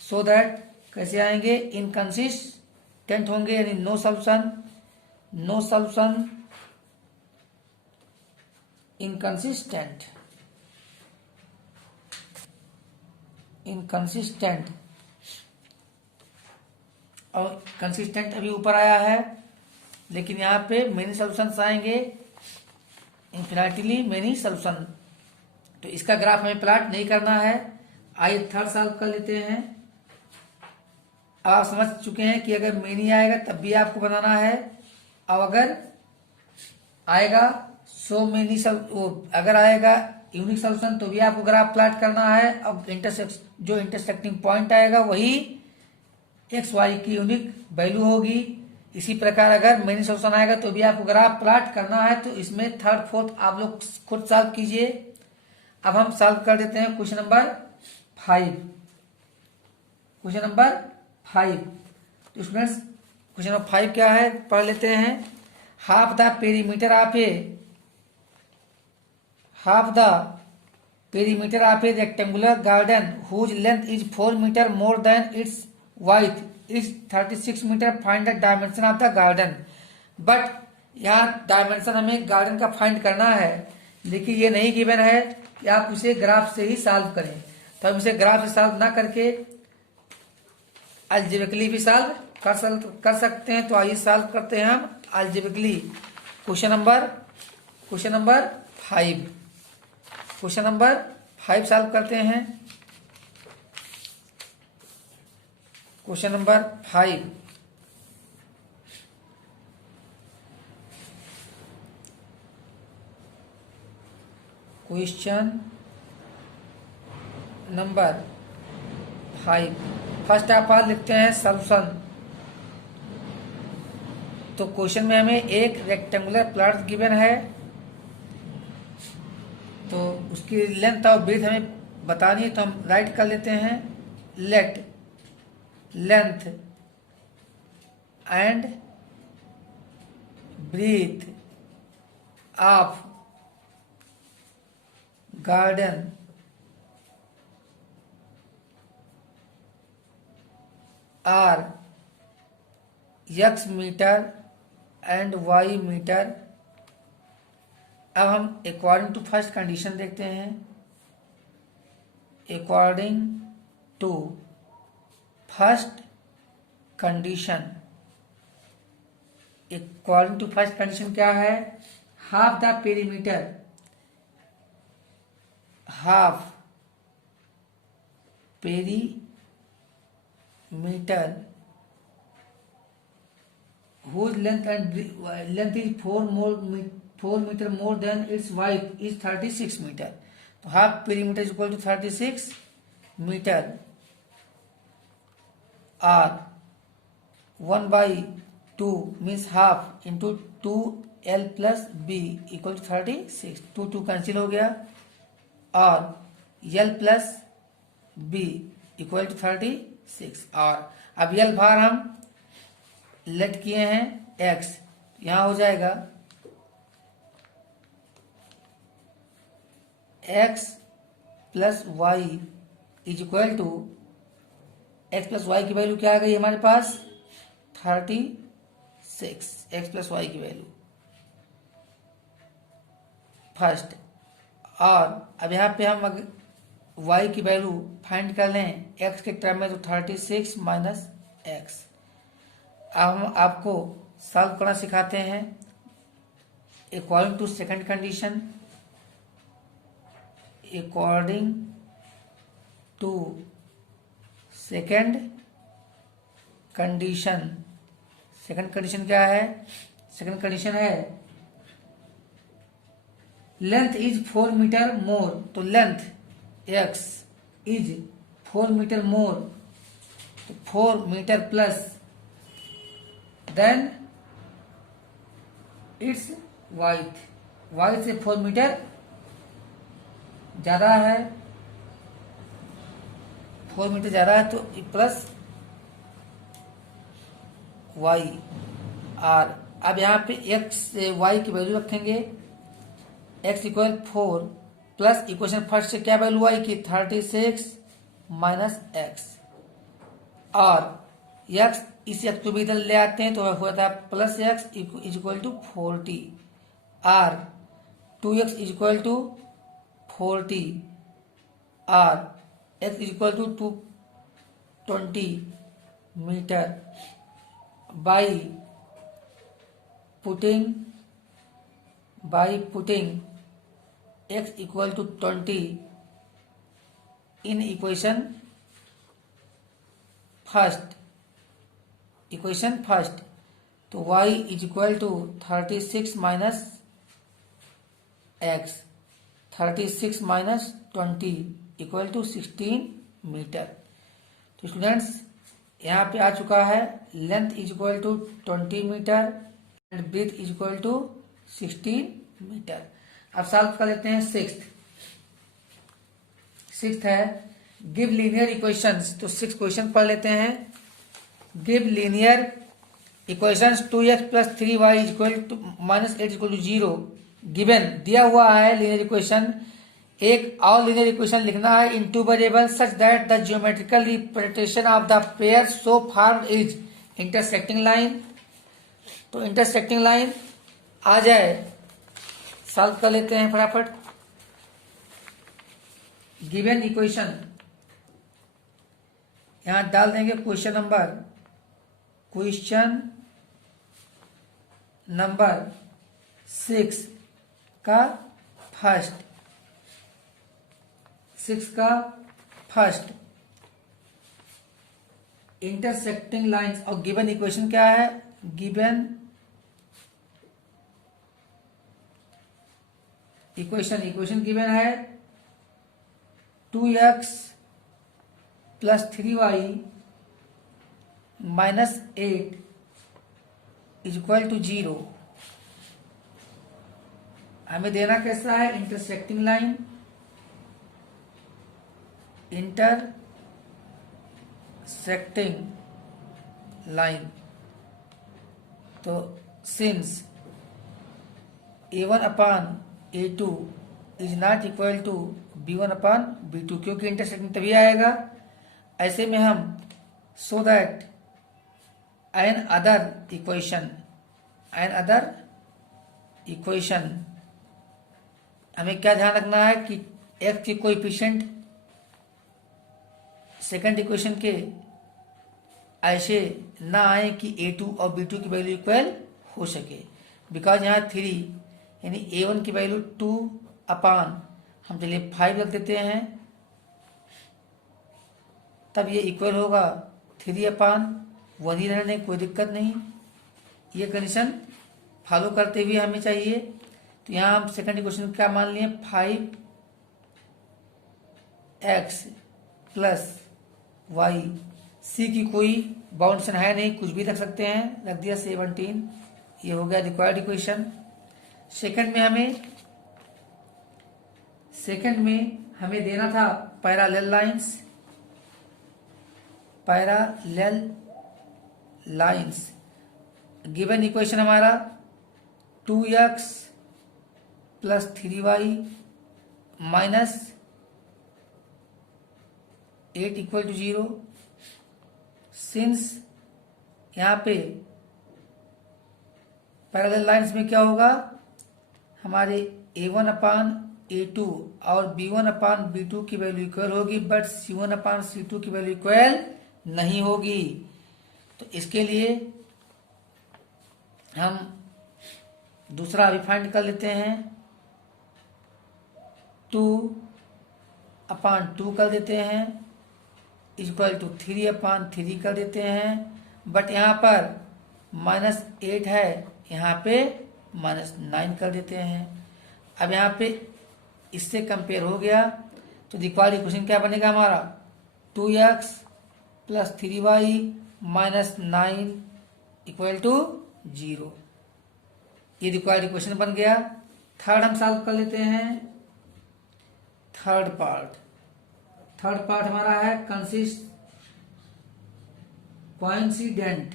so that कैसे आएंगे, inconsistent होंगे, यानी no solution inconsistent और consistent अभी ऊपर आया है, लेकिन यहाँ पे मेनी सॉल्यूशंस आएंगे, इन्फिनिटली मेनी सॉल्यूशन। तो इसका ग्राफ हमें प्लॉट नहीं करना है। आइए थर्ड सॉल्व कर लेते हैं। अब आप समझ चुके हैं कि अगर मेनी आएगा तब भी आपको बनाना है, अब अगर आएगा सो मेनी अगर आएगा यूनिक सॉल्यूशन तो भी आपको ग्राफ प्लॉट करना है। अब जो इंटरसेक्टिंग पॉइंट आएगा वही एक्स वाई की यूनिक वैल्यू होगी। इसी प्रकार अगर मेनी सॉल्यूशन आएगा तो भी आपको ग्राफ प्लॉट करना है। तो इसमें थर्ड फोर्थ आप लोग खुद सॉल्व कीजिए। अब हम सॉल्व कर देते हैं क्वेश्चन नंबर 5। तो स्टूडेंट्स क्वेश्चन नंबर 5 क्या है पढ़ लेते हैं। Half the perimeter of a rectangular garden whose length is 4 metre more than it's width is 36 metre. Find the dimension of the garden. But यहाँ डायमेंशन हमें गार्डन का find करना है, लेकिन ये नहीं गिवन है कि आप उसे ग्राफ से ही सॉल्व करें। तो हम इसे ग्राफ से सॉल्व ना करके अलजेब्रिकली भी सॉल्व कर सकते हैं। तो आइए सॉल्व करते हैं हम अलजेब्रिकली क्वेश्चन नंबर 5 सॉल्व करते हैं। Question number 5 first of all लिखते हैं सॉल्यूशन। तो क्वेश्चन में हमें एक रेक्टेंगुलर प्लॉट गिवन है, तो उसकी लेंथ और ब्रीथ हमें बतानी है। तो हम राइट कर लेते हैं let length and breadth of garden are x metre and y metre. अब हम अकॉर्डिंग टू फर्स्ट कंडीशन देखते हैं। अकॉर्डिंग टू फर्स्ट कंडीशन क्या है, half the perimeter whose length is 4 meter more than its width is 36 meter. तो half perimeter is equal to 36 metre और 1/2 means half into 2l plus b equal to 36। 2 cancel हो गया और l plus b equal to 36। और अब l भार हम late किए हैं x, यहां हो जाएगा x plus Y is equal to x plus Y की वैल्यू क्या आ गई हमारे पास 36। x प्लस वाई की वैल्यू फर्स्ट। और अब यहाँ पे हम y की वैल्यू फाइंड कर लें x के टर्म में, तो 36 माइनस एक्स। अब हम आपको सॉल्व करना सिखाते हैं according to second condition. According to second condition क्या है, सेकंड कंडीशन है लेंथ इज 4 मीटर मोर। तो length x is 4 metre more, तो 4 metre plus then it's width से 4 मीटर ज्यादा है। 4 मीटर जा रहा है तो प्लस वाई आर। अब यहाँ पे एक्स वाई की वैल्यू रखेंगे, x equal 4 plus equation first से क्या वैल्यू आई की 36 माइनस एक्स, और एक्स इस एक्स को भी इधर ले आते हैं तो हो जाता है plus x is equal to 40 or 2x is equal to 40 or x is equal to 220 metre by putting x equal to 20 in equation first, तो y is equal to 36 minus x, 36 minus 20 equal to 16 metre. तो students यहाँ पे आ चुका है length is equal to 20 metre and breadth is equal to 16 metre. अब solve कर लेते हैं सिक्स्थ है गिव लीनियर इक्वेशंस। तो 6 क्वेश्चन पढ़ लेते हैं। Give linear equations 2x plus 3y is equal to minus 8 equal to 0 given. दिया हुआ है लीनियर इक्वेशन, एक और लीनियर इक्वेशन लिखना है in two variable such that the geometrical representation of the pair so formed is intersecting line. तो intersecting line आ जाए, सॉल्व कर लेते हैं फटाफट। गिवन इक्वेशन यहां डाल देंगे क्वेश्चन नंबर 6 का फर्स्ट इंटरसेक्टिंग लाइंस। और गिवन इक्वेशन क्या है? गिवन इक्वेशन गिवन है 2x plus 3y minus 8 is equal to 0। हमें देना कैसा है? Intersecting line. तो since a1 upon a2 is not equal to b1 upon b2, क्योंकि इंटरसेक्टिंग तभी आएगा ऐसे में हम so that another equation हमें क्या ध्यान रखना है कि x के कोएफिशिएंट सेकंड इक्वेशन के ऐसे ना आए कि a2 और b2 की वैल्यू इक्वल हो सके, बिकॉज यहाँ 3 यानी a1 की वैल्यू 2 अपान हम चलिए 5 रख देते हैं, तब ये इक्वल होगा 3 अपान 1 ही रहने, कोई दिक्कत नहीं। ये कंडीशन फॉलो करते हुए हमें चाहिए। तो यहाँ हम सेकंड इक्वेशन क्या मान लिए? 5x plus Y. सी की कोई बाउंडेशन है नहीं, कुछ भी रख सकते हैं, रख दिया 17। ये हो गया रिक्वायर्ड इक्वेशन। सेकंड में हमें देना था पैरेलल लाइंस। गिवन इक्वेशन हमारा 2x plus 3y minus 8 equal to 0। Since यहाँ पे पैरेलल लाइंस में क्या होगा? हमारे a1 अपान a2 और b1 अपान b2 की वैल्यू इक्वल होगी, बट c1 अपान c2 की वैल्यू इक्वल नहीं होगी। तो इसके लिए हम दूसरा अभी फाइंड कर लेते हैं। 2 अपान 2 कर देते हैं इक्वल टू 3 अपान 3 कर देते हैं, बट यहाँ पर माइनस 8 है, यहाँ पे माइनस 9 कर देते हैं। अब यहाँ पे इससे कंपेयर हो गया तो रिक्वायर्ड इक्वेशन क्या बनेगा हमारा? 2x plus 3y minus 9 equal to 0। ये रिक्वायर्ड इक्वेशन बन गया। थर्ड हम सॉल्व कर लेते हैं। थर्ड पार्ट थर्ड पार्ट हमारा है कोइंसिडेंट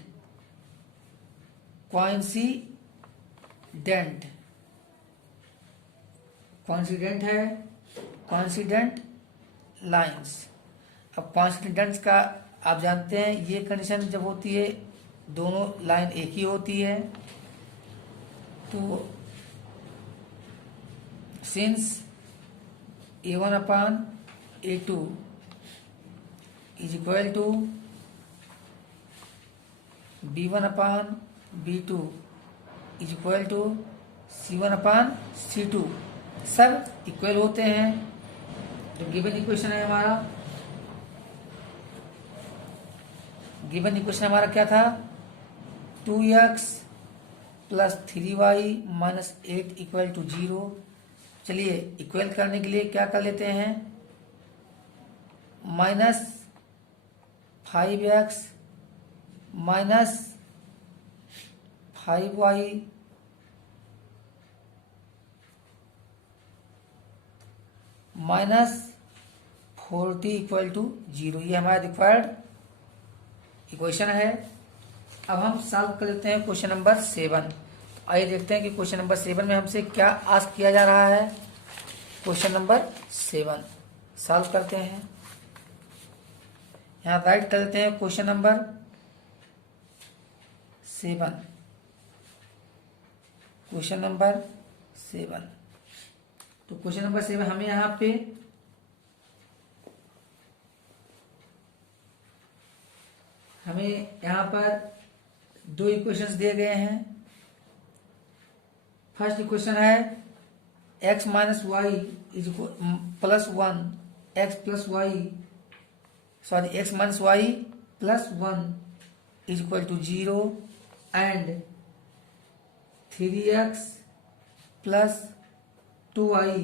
है कोइंसिडेंट लाइंस। अब कोइंसिडेंस का आप जानते हैं ये कंडीशन जब होती है दोनों लाइन एक ही होती है, तो since A1 upon A2 is equal to B1 upon B2 is equal to C1 upon C2, सब इक्वल होते हैं। तो गिवन इक्वेशन है हमारा, गिवन इक्वेशन हमारा क्या था, 2x plus 3y minus 8 equal to 0। चलिए इक्वल करने के लिए क्या कर लेते हैं, minus 5x minus 5y minus 40 equal to 0, ये हमारा रिक्वायर्ड इक्वेशन है। अब हम सॉल्व कर लेते हैं क्वेश्चन नंबर 7। आइए देखते हैं कि क्वेश्चन नंबर 7 में हमसे क्या आस्क किया जा रहा है। क्वेश्चन नंबर 7 सॉल्व करते हैं। यहाँ राइट कर लेते हैं क्वेश्चन नंबर 7। क्वेश्चन नंबर 7, तो क्वेश्चन नंबर 7 हमें यहाँ पे दो इक्वेशंस दिए गए हैं। फर्स्ट इक्वेशन है x minus Y is plus 1, x plus y sorry x minus y plus 1 is equal to 0 and 3x plus 2y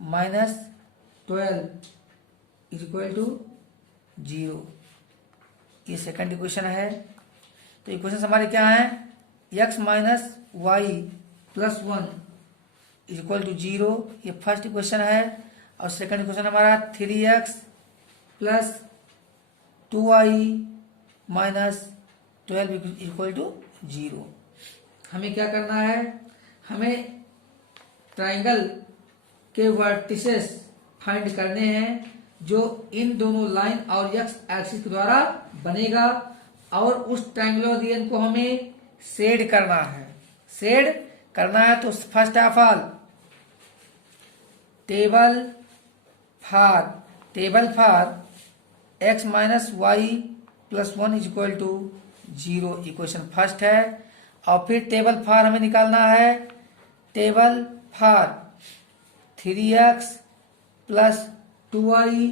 minus 12 is equal to 0। ये सेकंड इक्वेशन है। तो इक्वेशन हमारे क्या है, x minus y plus 1 is equal to 0, ये first equation है। और second equation हमारा 3x plus 2y minus 12 is equal to 0। हमें क्या करना है, हमें ट्राइंगल के वर्टिसेस फाइंड करने हैं जो इन दोनों लाइन और x एक्सिस के द्वारा बनेगा, और उस ट्राइंगुलर रीजन को हमें शेड करना है। तो first of all table for x minus y plus 1 is equal to 0, equation first है। और फिर टेबल फॉर हमें निकालना है, table for 3x plus 2y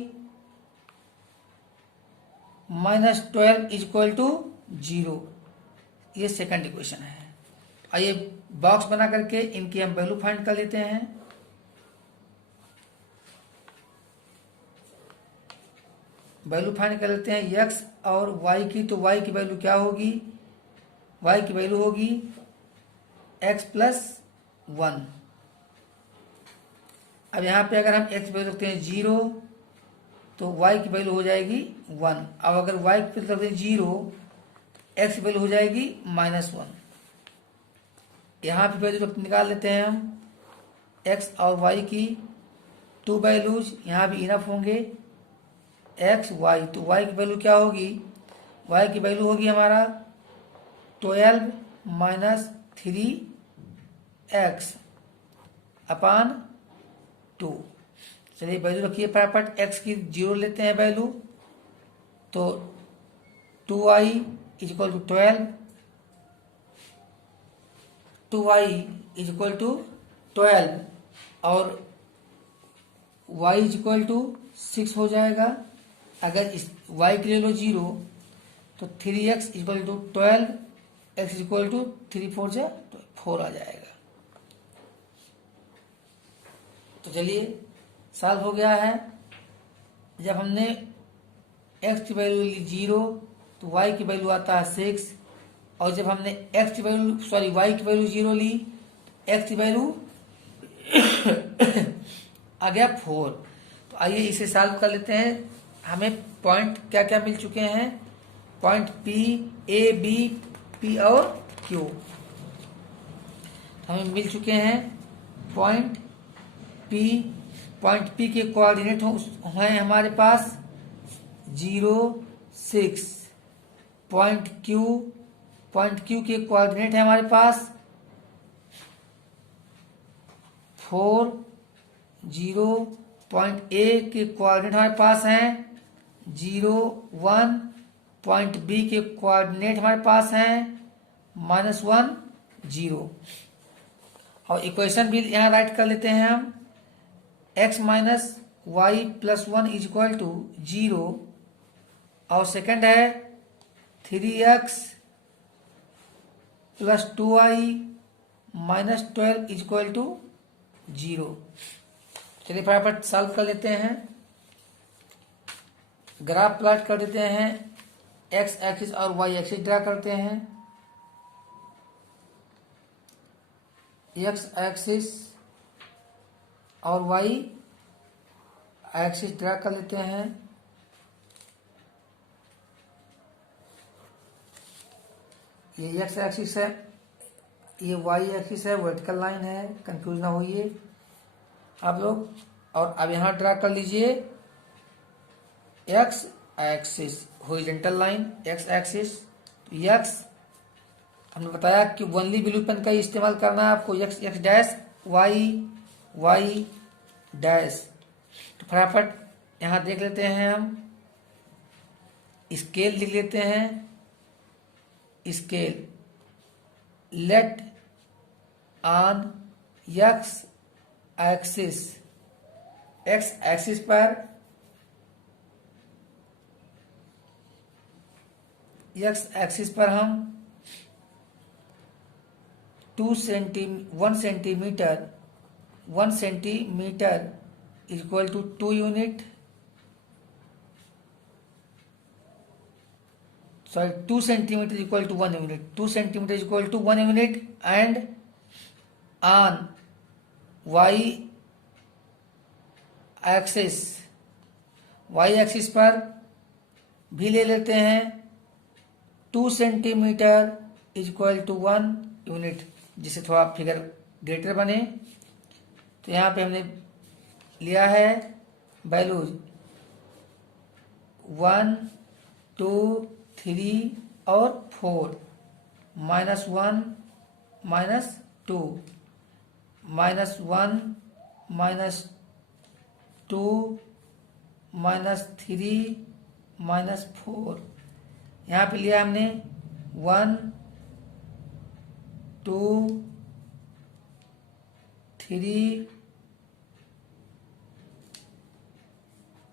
minus 12 is equal to 0, ये सेकंड इक्वेशन है। आइए बॉक्स बना करके इनकी हम वैल्यू फाइंड कर लेते हैं। वैल्यू फाइंड कर लेते हैं x और y की। तो y की वैल्यू क्या होगी, y की वैल्यू होगी x प्लस 1। अब यहाँ पे अगर हम x की वैल्यू रखते हैं 0 तो y की वैल्यू हो जाएगी 1। अब अगर y की वैल्यू रखते हैं 0 तो x की वैल्यू हो जाएगी -1। यहाँ पे वैल्यू निकाल लेते हैं हम x और y की 2 वैल्यूज, यहाँ भी इनफ होंगे x y। तो y की वैल्यू क्या होगी, y की वैल्यू होगी हमारा 12 माइनस 3x अपान 2। चलिए वैल्यू रखिए फटाफट, x की 0 लेते हैं वैल्यू, तो 2y is equal to 12, 2y is equal to 12 और y इज इक्वल टू 6 हो जाएगा। अगर इस y की ले लो 0 तो 3x is equal to 12, x is equal to 3 4 जा 4 आ जाएगा। तो चलिए सॉल्व हो गया है। जब हमने x की वैल्यू ली 0 तो y की वैल्यू आता है 6, और जब हमने y की वैल्यू 0 ली, x की वैल्यू आ गया 4। आइए इसे सॉल्व कर लेते हैं। हमें पॉइंट क्या क्या मिल चुके हैं, पॉइंट पी, ए, बी, पी और क्यू हमें मिल चुके हैं। पॉइंट पी के कोऑर्डिनेट हैं हमारे पास 0, 6। पॉइंट क्यू के कोऑर्डिनेट है हमारे पास 4, 0। पॉइंट ए के कोऑर्डिनेट हमारे पास हैं 0, 1। पॉइंट बी के कोऑर्डिनेट हमारे पास हैं -1, 0। और इक्वेशन भी यहाँ राइट कर लेते हैं हम। x minus y plus 1 is equal to 0। और सेकंड है 3x plus 2y minus 12 is equal to 0। चलिए फटाफट सॉल्व कर लेते हैं। ग्राफ प्लॉट कर देते हैं, x एक्सिस और y एक्सिस ड्रा करते हैं। x एक्सिस और y एक्सिस ड्रा कर लेते हैं। ये x एक्सिस है, ये y एक्सिस है, वर्टिकल लाइन है, कंफ्यूज ना होइए आप लोग। और अब यहां ड्रा कर लीजिए x axis, horizontal line x axis. तो x हमने बताया कि ओनली विलोपन का ही इस्तेमाल करना है आपको, x x dash y dash. तो फटाफट यहां देख लेते हैं, हम स्केल लिख लेते हैं। Scale let on x axis, x axis पर हम 1 centimetre equal to 2 unit, sorry 2 centimetre equal to 1 unit, 2 centimetre equal to 1 unit. And on y axis पर भी ले लेते हैं 2 सेंटीमीटर इक्वल टू 1 यूनिट, जिससे थोड़ा फिगर ग्रेटर बने। तो यहाँ पे हमने लिया है वैल्यूज 1, 2, 3 और 4, -1, -2, -1, -2, -3, -4। यहाँ पे लिया हमने 1, 2, 3,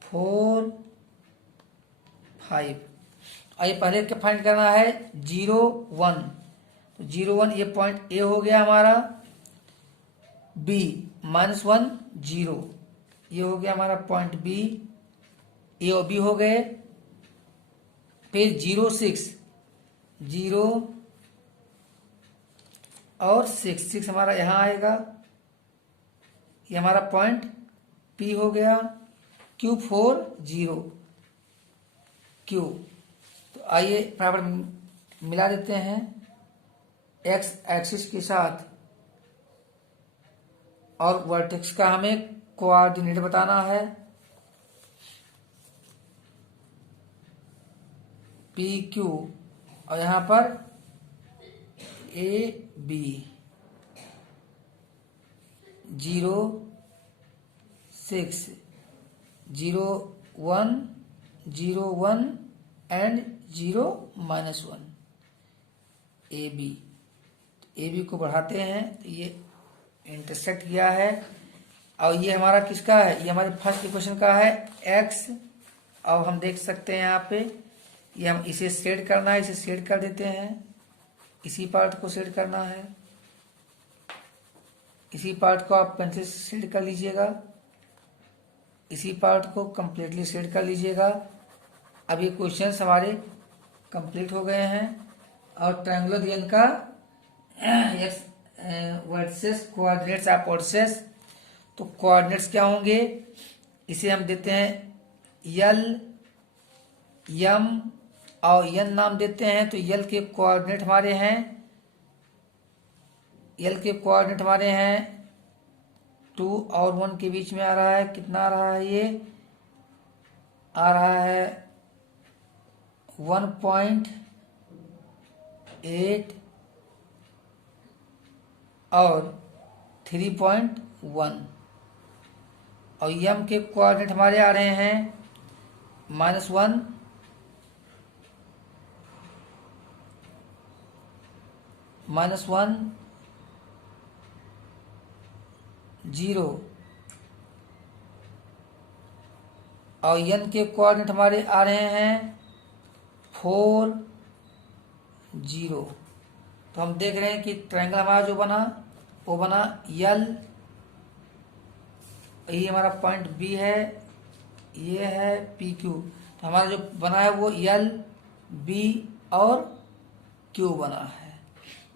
4, 5। आइए पहले क्या फाइंड करना है, 0, 1। तो 0, 1 ये पॉइंट ए हो गया हमारा। बी -1, 0 ये हो गया हमारा पॉइंट बी। ए और बी हो गए। फिर 0, 6, 0 और 6 हमारा यहां आएगा। ये हमारा पॉइंट पी हो गया। Q 4, 0 Q। तो आइए फटाफट मिला देते हैं x एक्सिस के साथ, और वर्टेक्स का हमें कोऑर्डिनेट बताना है। पी क्यू और यहां पर A B 0, 6, 0, 1, 0, 1 and 0, -1 A B को बढ़ाते हैं तो ये इंटरसेक्ट किया है। और ये हमारा किसका है, ये हमारे फर्स्ट इक्वेशन का है x। अब हम देख सकते हैं यहाँ पे, ये हम इसे शेड करना है, इसे शेड कर देते हैं। इसी पार्ट को शेड करना है, इसी पार्ट को आप पेंसिल से शेड कर लीजिएगा, इसी पार्ट को कंप्लीटली शेड कर लीजिएगा। अब ये क्वेश्चंस हमारे कंप्लीट हो गए हैं। और ट्रायंगुलर रीजन का वर्सेस कोऑर्डिनेट्स ऑफ वर्सेस। तो कोऑर्डिनेट्स क्या होंगे, इसे हम देते हैं यल, यम और यन नाम देते हैं। तो यल के कोऑर्डिनेट हमारे हैं, यल के कोऑर्डिनेट हमारे हैं 2 और 1 के बीच में आ रहा है। कितना आ रहा है? ये आ रहा है 1.8 और 3.1। और यम के कोऑर्डिनेट हमारे आ रहे हैं -1, -0 और यन के कोऑर्डिनेट हमारे आ रहे हैं 4, 0। तो हम देख रहे हैं कि ट्रायंगल हमारा जो बना वो बना यल, ये हमारा पॉइंट बी है, ये है पी क्यू। तो हमारा जो बना है वो यल, बी और क्यू बना है।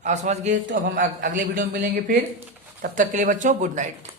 आप समझ गए? तो अब हम अगले वीडियो में मिलेंगे फिर। तब तक के लिए बच्चों गुड नाइट।